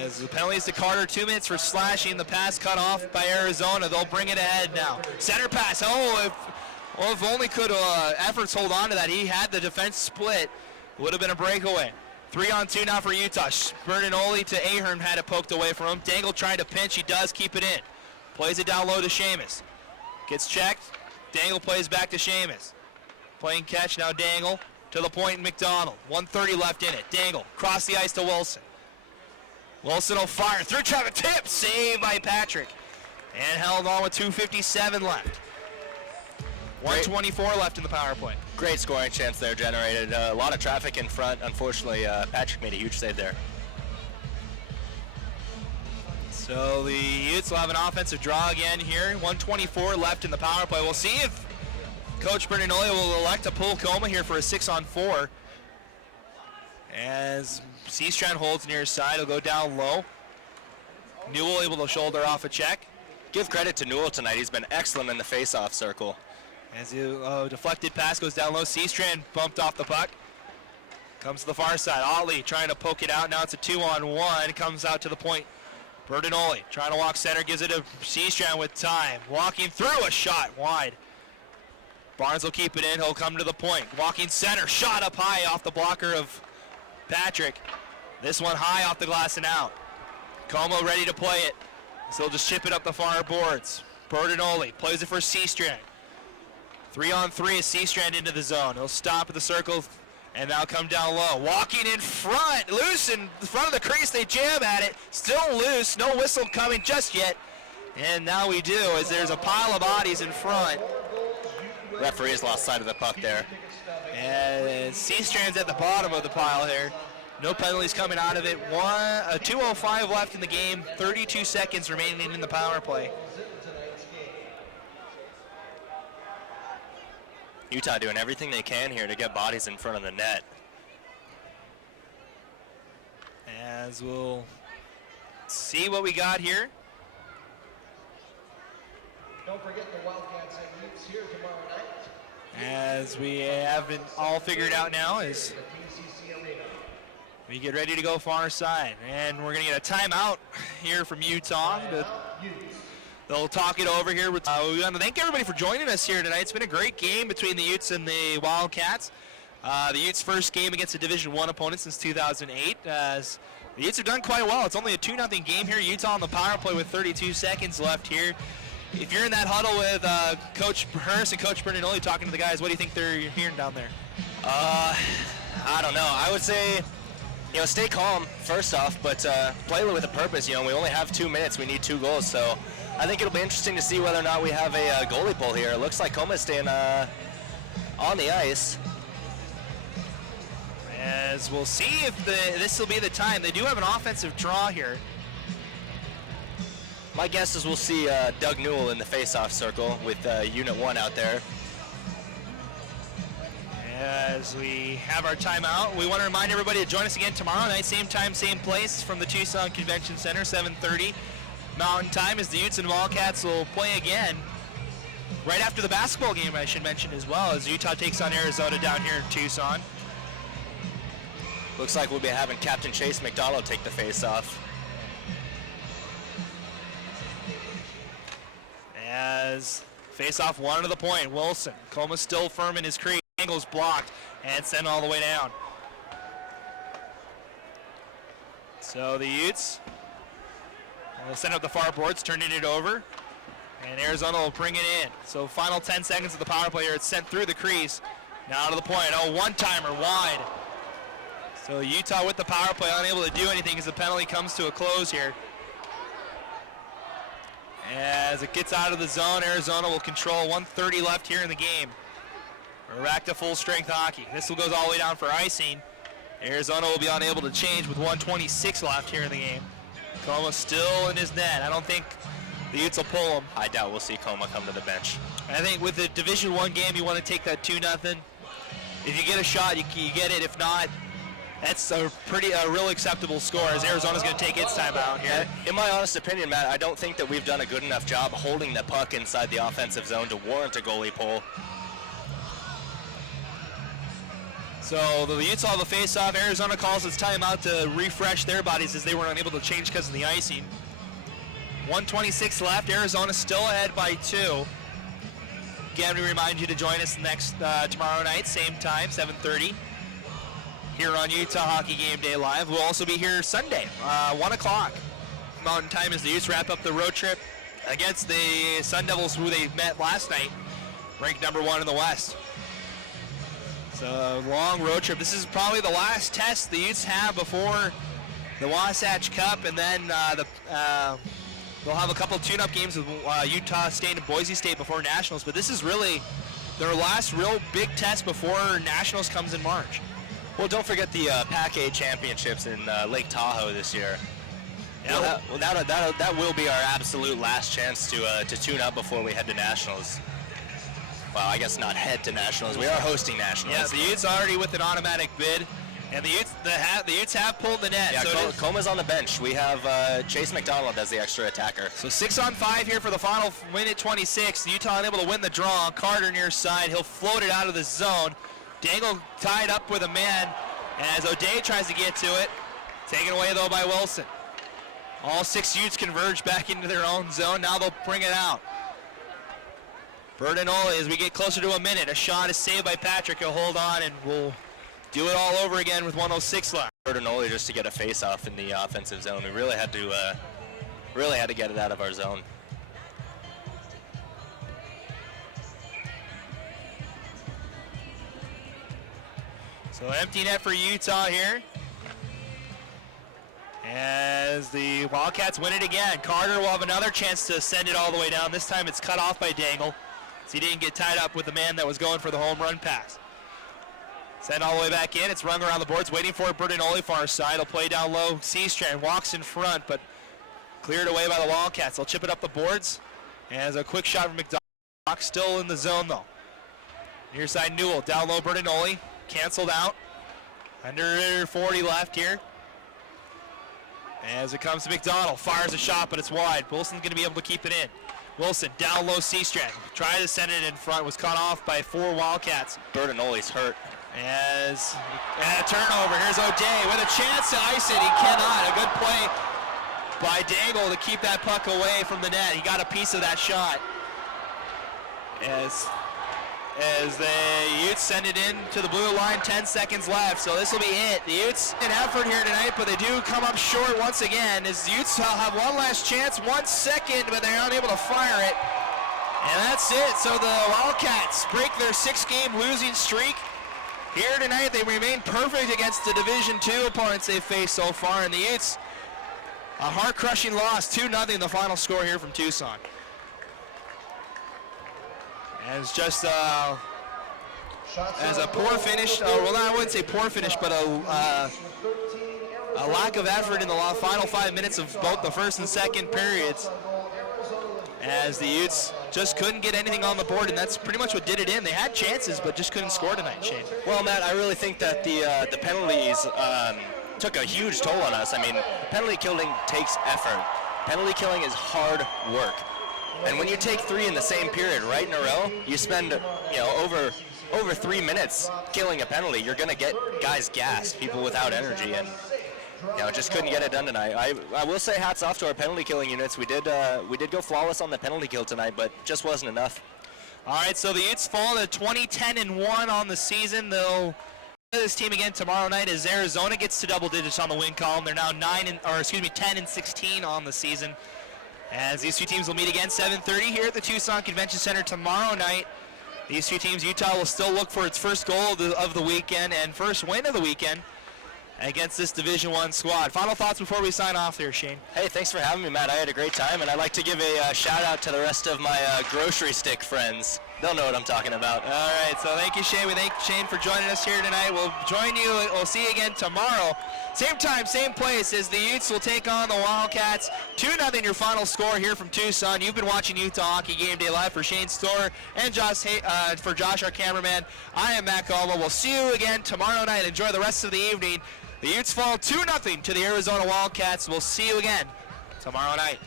As the penalty is to Carter, 2 minutes for slashing. The pass cut off by Arizona. They'll bring it ahead now. Center pass. If only could efforts hold on to that. He had the defense split. Would have been a breakaway. 3-on-2 now for Utah. Bernanoli to Ahern had it poked away from him. Dangle trying to pinch. He does keep it in. Plays it down low to Seamus. Gets checked. Dangle plays back to Seamus. Playing catch now Dangle to the point in McDonald. 1:30 left in it. Dangle cross the ice to Wilson. Wilson will fire through traffic. Tip saved by Patrick. And held on with 2:57 left. 1:24 left in the power play. Great scoring chance there generated. A lot of traffic in front. Unfortunately, Patrick made a huge save there. So the Utes will have an offensive draw again here. 1:24 left in the power play. We'll see if Coach Bernanoli will elect to pull Coma here for a 6-on-4. As Seastrand holds near his side, he'll go down low. Newell able to shoulder off a check. Give credit to Newell tonight. He's been excellent in the face-off circle. As the deflected pass goes down low, Seastrand bumped off the puck. Comes to the far side. Otley trying to poke it out. Now it's a 2-on-1. Comes out to the point. Bernanoli trying to walk center. Gives it to Seastrand with time. Walking through, a shot wide. Barnes will keep it in. He'll come to the point. Walking center. Shot up high off the blocker of Patrick. This one high off the glass and out. Como ready to play it. So he'll just chip it up the far boards. Bernanoli plays it for Seastrand. 3-on-3 is Seastrand into the zone. He'll stop at the circle and now come down low. Walking in front, loose in front of the crease. They jam at it. Still loose. No whistle coming just yet. And now we do, as there's a pile of bodies in front. Referee's lost sight of the puck there. And Seastrand's at the bottom of the pile here. No penalties coming out of it. 2:05 left in the game. 32 seconds remaining in the power play. Utah doing everything they can here to get bodies in front of the net. As we'll see what we got here. Don't forget the Wildcats and Utes here tomorrow night. As we have it all figured out now as we get ready to go far side. And we're going to get a timeout here from Utah. They'll talk it over here. We want to thank everybody for joining us here tonight. It's been a great game between the Utes and the Wildcats. The Utes' first game against a Division I opponent since 2008. As the Utes have done quite well. It's only a 2-0 game here. Utah on the power play with 32 seconds left here. If you're in that huddle with Coach Hearst and Coach Bernanoli talking to the guys, what do you think they're hearing down there? I don't know. I would say, stay calm first off, but play with a purpose. We only have 2 minutes. We need 2 goals, so I think it'll be interesting to see whether or not we have a goalie pull here. It looks like Coma's staying on the ice. As we'll see if this will be the time. They do have an offensive draw here. My guess is we'll see Doug Newell in the face-off circle with Unit 1 out there. As we have our timeout, we want to remind everybody to join us again tomorrow night, same time, same place, from the Tucson Convention Center, 7:30 Mountain Time, as the Utes and Wildcats will play again right after the basketball game, I should mention as well, as Utah takes on Arizona down here in Tucson. Looks like we'll be having Captain Chase McDonald take the face-off. As face-off one to the point, Wilson. Coma's still firm in his crease. Angles blocked and sent all the way down. So the Utes will send up the far boards, turning it over, and Arizona will bring it in. So final 10 seconds of the power play here. It's sent through the crease. Now to the point. Oh, one-timer wide. So Utah with the power play unable to do anything as the penalty comes to a close here. As it gets out of the zone, Arizona will control. 1:30 left here in the game. We're back to full strength hockey. This will goes all the way down for icing. Arizona will be unable to change with 1:26 left here in the game. Coma still in his net. I don't think the Utes will pull him. I doubt we'll see Coma come to the bench. I think with the Division I game, you want to take that 2-0. If you get a shot, you get it. If not, that's a real acceptable score, as Arizona's going to take its time out here. In my honest opinion, Matt, I don't think that we've done a good enough job holding the puck inside the offensive zone to warrant a goalie pull. So the Utes have the face-off. Arizona calls its timeout to refresh their bodies as they were unable to change because of the icing. 1:26 left. Arizona still ahead by 2. Again, we remind you to join us next tomorrow night, same time, 7:30, here on Utah Hockey Game Day Live. We'll also be here Sunday, 1 o'clock Mountain Time, as the Utes wrap up the road trip against the Sun Devils, who they met last night, ranked number 1 in the West. So long road trip. This is probably the last test the Utes have before the Wasatch Cup, and then they'll have a couple of tune-up games with Utah State and Boise State before Nationals, but this is really their last real big test before Nationals comes in March. Well, don't forget the Pac-A championships in Lake Tahoe this year. Yeah, That will be our absolute last chance to tune up before we head to Nationals. Well, I guess not head to Nationals. We are hosting Nationals. Yeah, the Utes already with an automatic bid, and the Utes have pulled the net. Yeah, so Coma's on the bench. We have Chase McDonald as the extra attacker. So 6-on-5 here for the final minute 26. Utah unable to win the draw. Carter near side. He'll float it out of the zone. Dangle tied up with a man as O'Day tries to get to it. Taken away though by Wilson. All 6 Utes converge back into their own zone. Now they'll bring it out. Bertinoli, as we get closer to a minute, a shot is saved by Patrick. He'll hold on, and we'll do it all over again with 1:06 left. Bertinoli just to get a face-off in the offensive zone. We really had to get it out of our zone. So empty net for Utah here, as the Wildcats win it again. Carter will have another chance to send it all the way down. This time it's cut off by Dangle, so he didn't get tied up with the man that was going for the home run pass. Send all the way back in. It's rung around the boards, waiting for Bertinoli far side. He'll play down low. Seastrand walks in front, but cleared away by the Wildcats. They'll chip it up the boards. As a quick shot from McDonald. Still in the zone though. Near side Newell, down low Bertinoli. Canceled out. Under 40 left here. As it comes to McDonald, fires a shot, but it's wide. Wilson's going to be able to keep it in. Wilson, down low Seastrand. Tried to send it in front, was caught off by 4 Wildcats. Bertinoli's hurt. And a turnover. Here's O'Day with a chance to ice it. He cannot. A good play by Dangle to keep that puck away from the net. He got a piece of that shot. As the Utes send it in to the blue line, 10 seconds left, so this will be it. The Utes an effort here tonight, but they do come up short once again, as the Utes have one last chance, 1 second, but they're unable to fire it. And that's it. So the Wildcats break their 6-game losing streak. Here tonight, they remain perfect against the Division II opponents they've faced so far, and the Utes, a heart-crushing loss, 2-0 the final score here from Tucson. And it's just as a poor finish, well, I wouldn't say poor finish, but a lack of effort in the final 5 minutes of both the first and second periods, as the Utes just couldn't get anything on the board, and that's pretty much what did it in. They had chances, but just couldn't score tonight, Shane. Well, Matt, I really think that the penalties took a huge toll on us. I mean, penalty killing takes effort. Penalty killing is hard work. And when you take 3 in the same period right in a row, you spend over 3 minutes killing a penalty. You're going to get guys gassed, people without energy, and just couldn't get it done tonight. I will say hats off to our penalty killing units. We did go flawless on the penalty kill tonight, but just wasn't enough. All right, so the Utes fall to 20-10-1 on the season. They'll play this team again tomorrow night as Arizona gets to double digits on the win column. They're now 10-16 on the season. As these two teams will meet again 7:30 here at the Tucson Convention Center tomorrow night. These two teams, Utah will still look for its first goal of the weekend and first win of the weekend against this Division I squad. Final thoughts before we sign off there, Shane? Hey, thanks for having me, Matt. I had a great time, and I'd like to give a shout out to the rest of my grocery stick friends. They'll know what I'm talking about. All right, so thank you, Shane. We thank Shane for joining us here tonight. We'll join you. We'll see you again tomorrow. Same time, same place as the Utes will take on the Wildcats. 2-0 your final score here from Tucson. You've been watching Utah Hockey Game Day Live. For Shane Storer and for Josh, our cameraman, I am Matt Galva. We'll see you again tomorrow night. Enjoy the rest of the evening. The Utes fall 2-0 to the Arizona Wildcats. We'll see you again tomorrow night.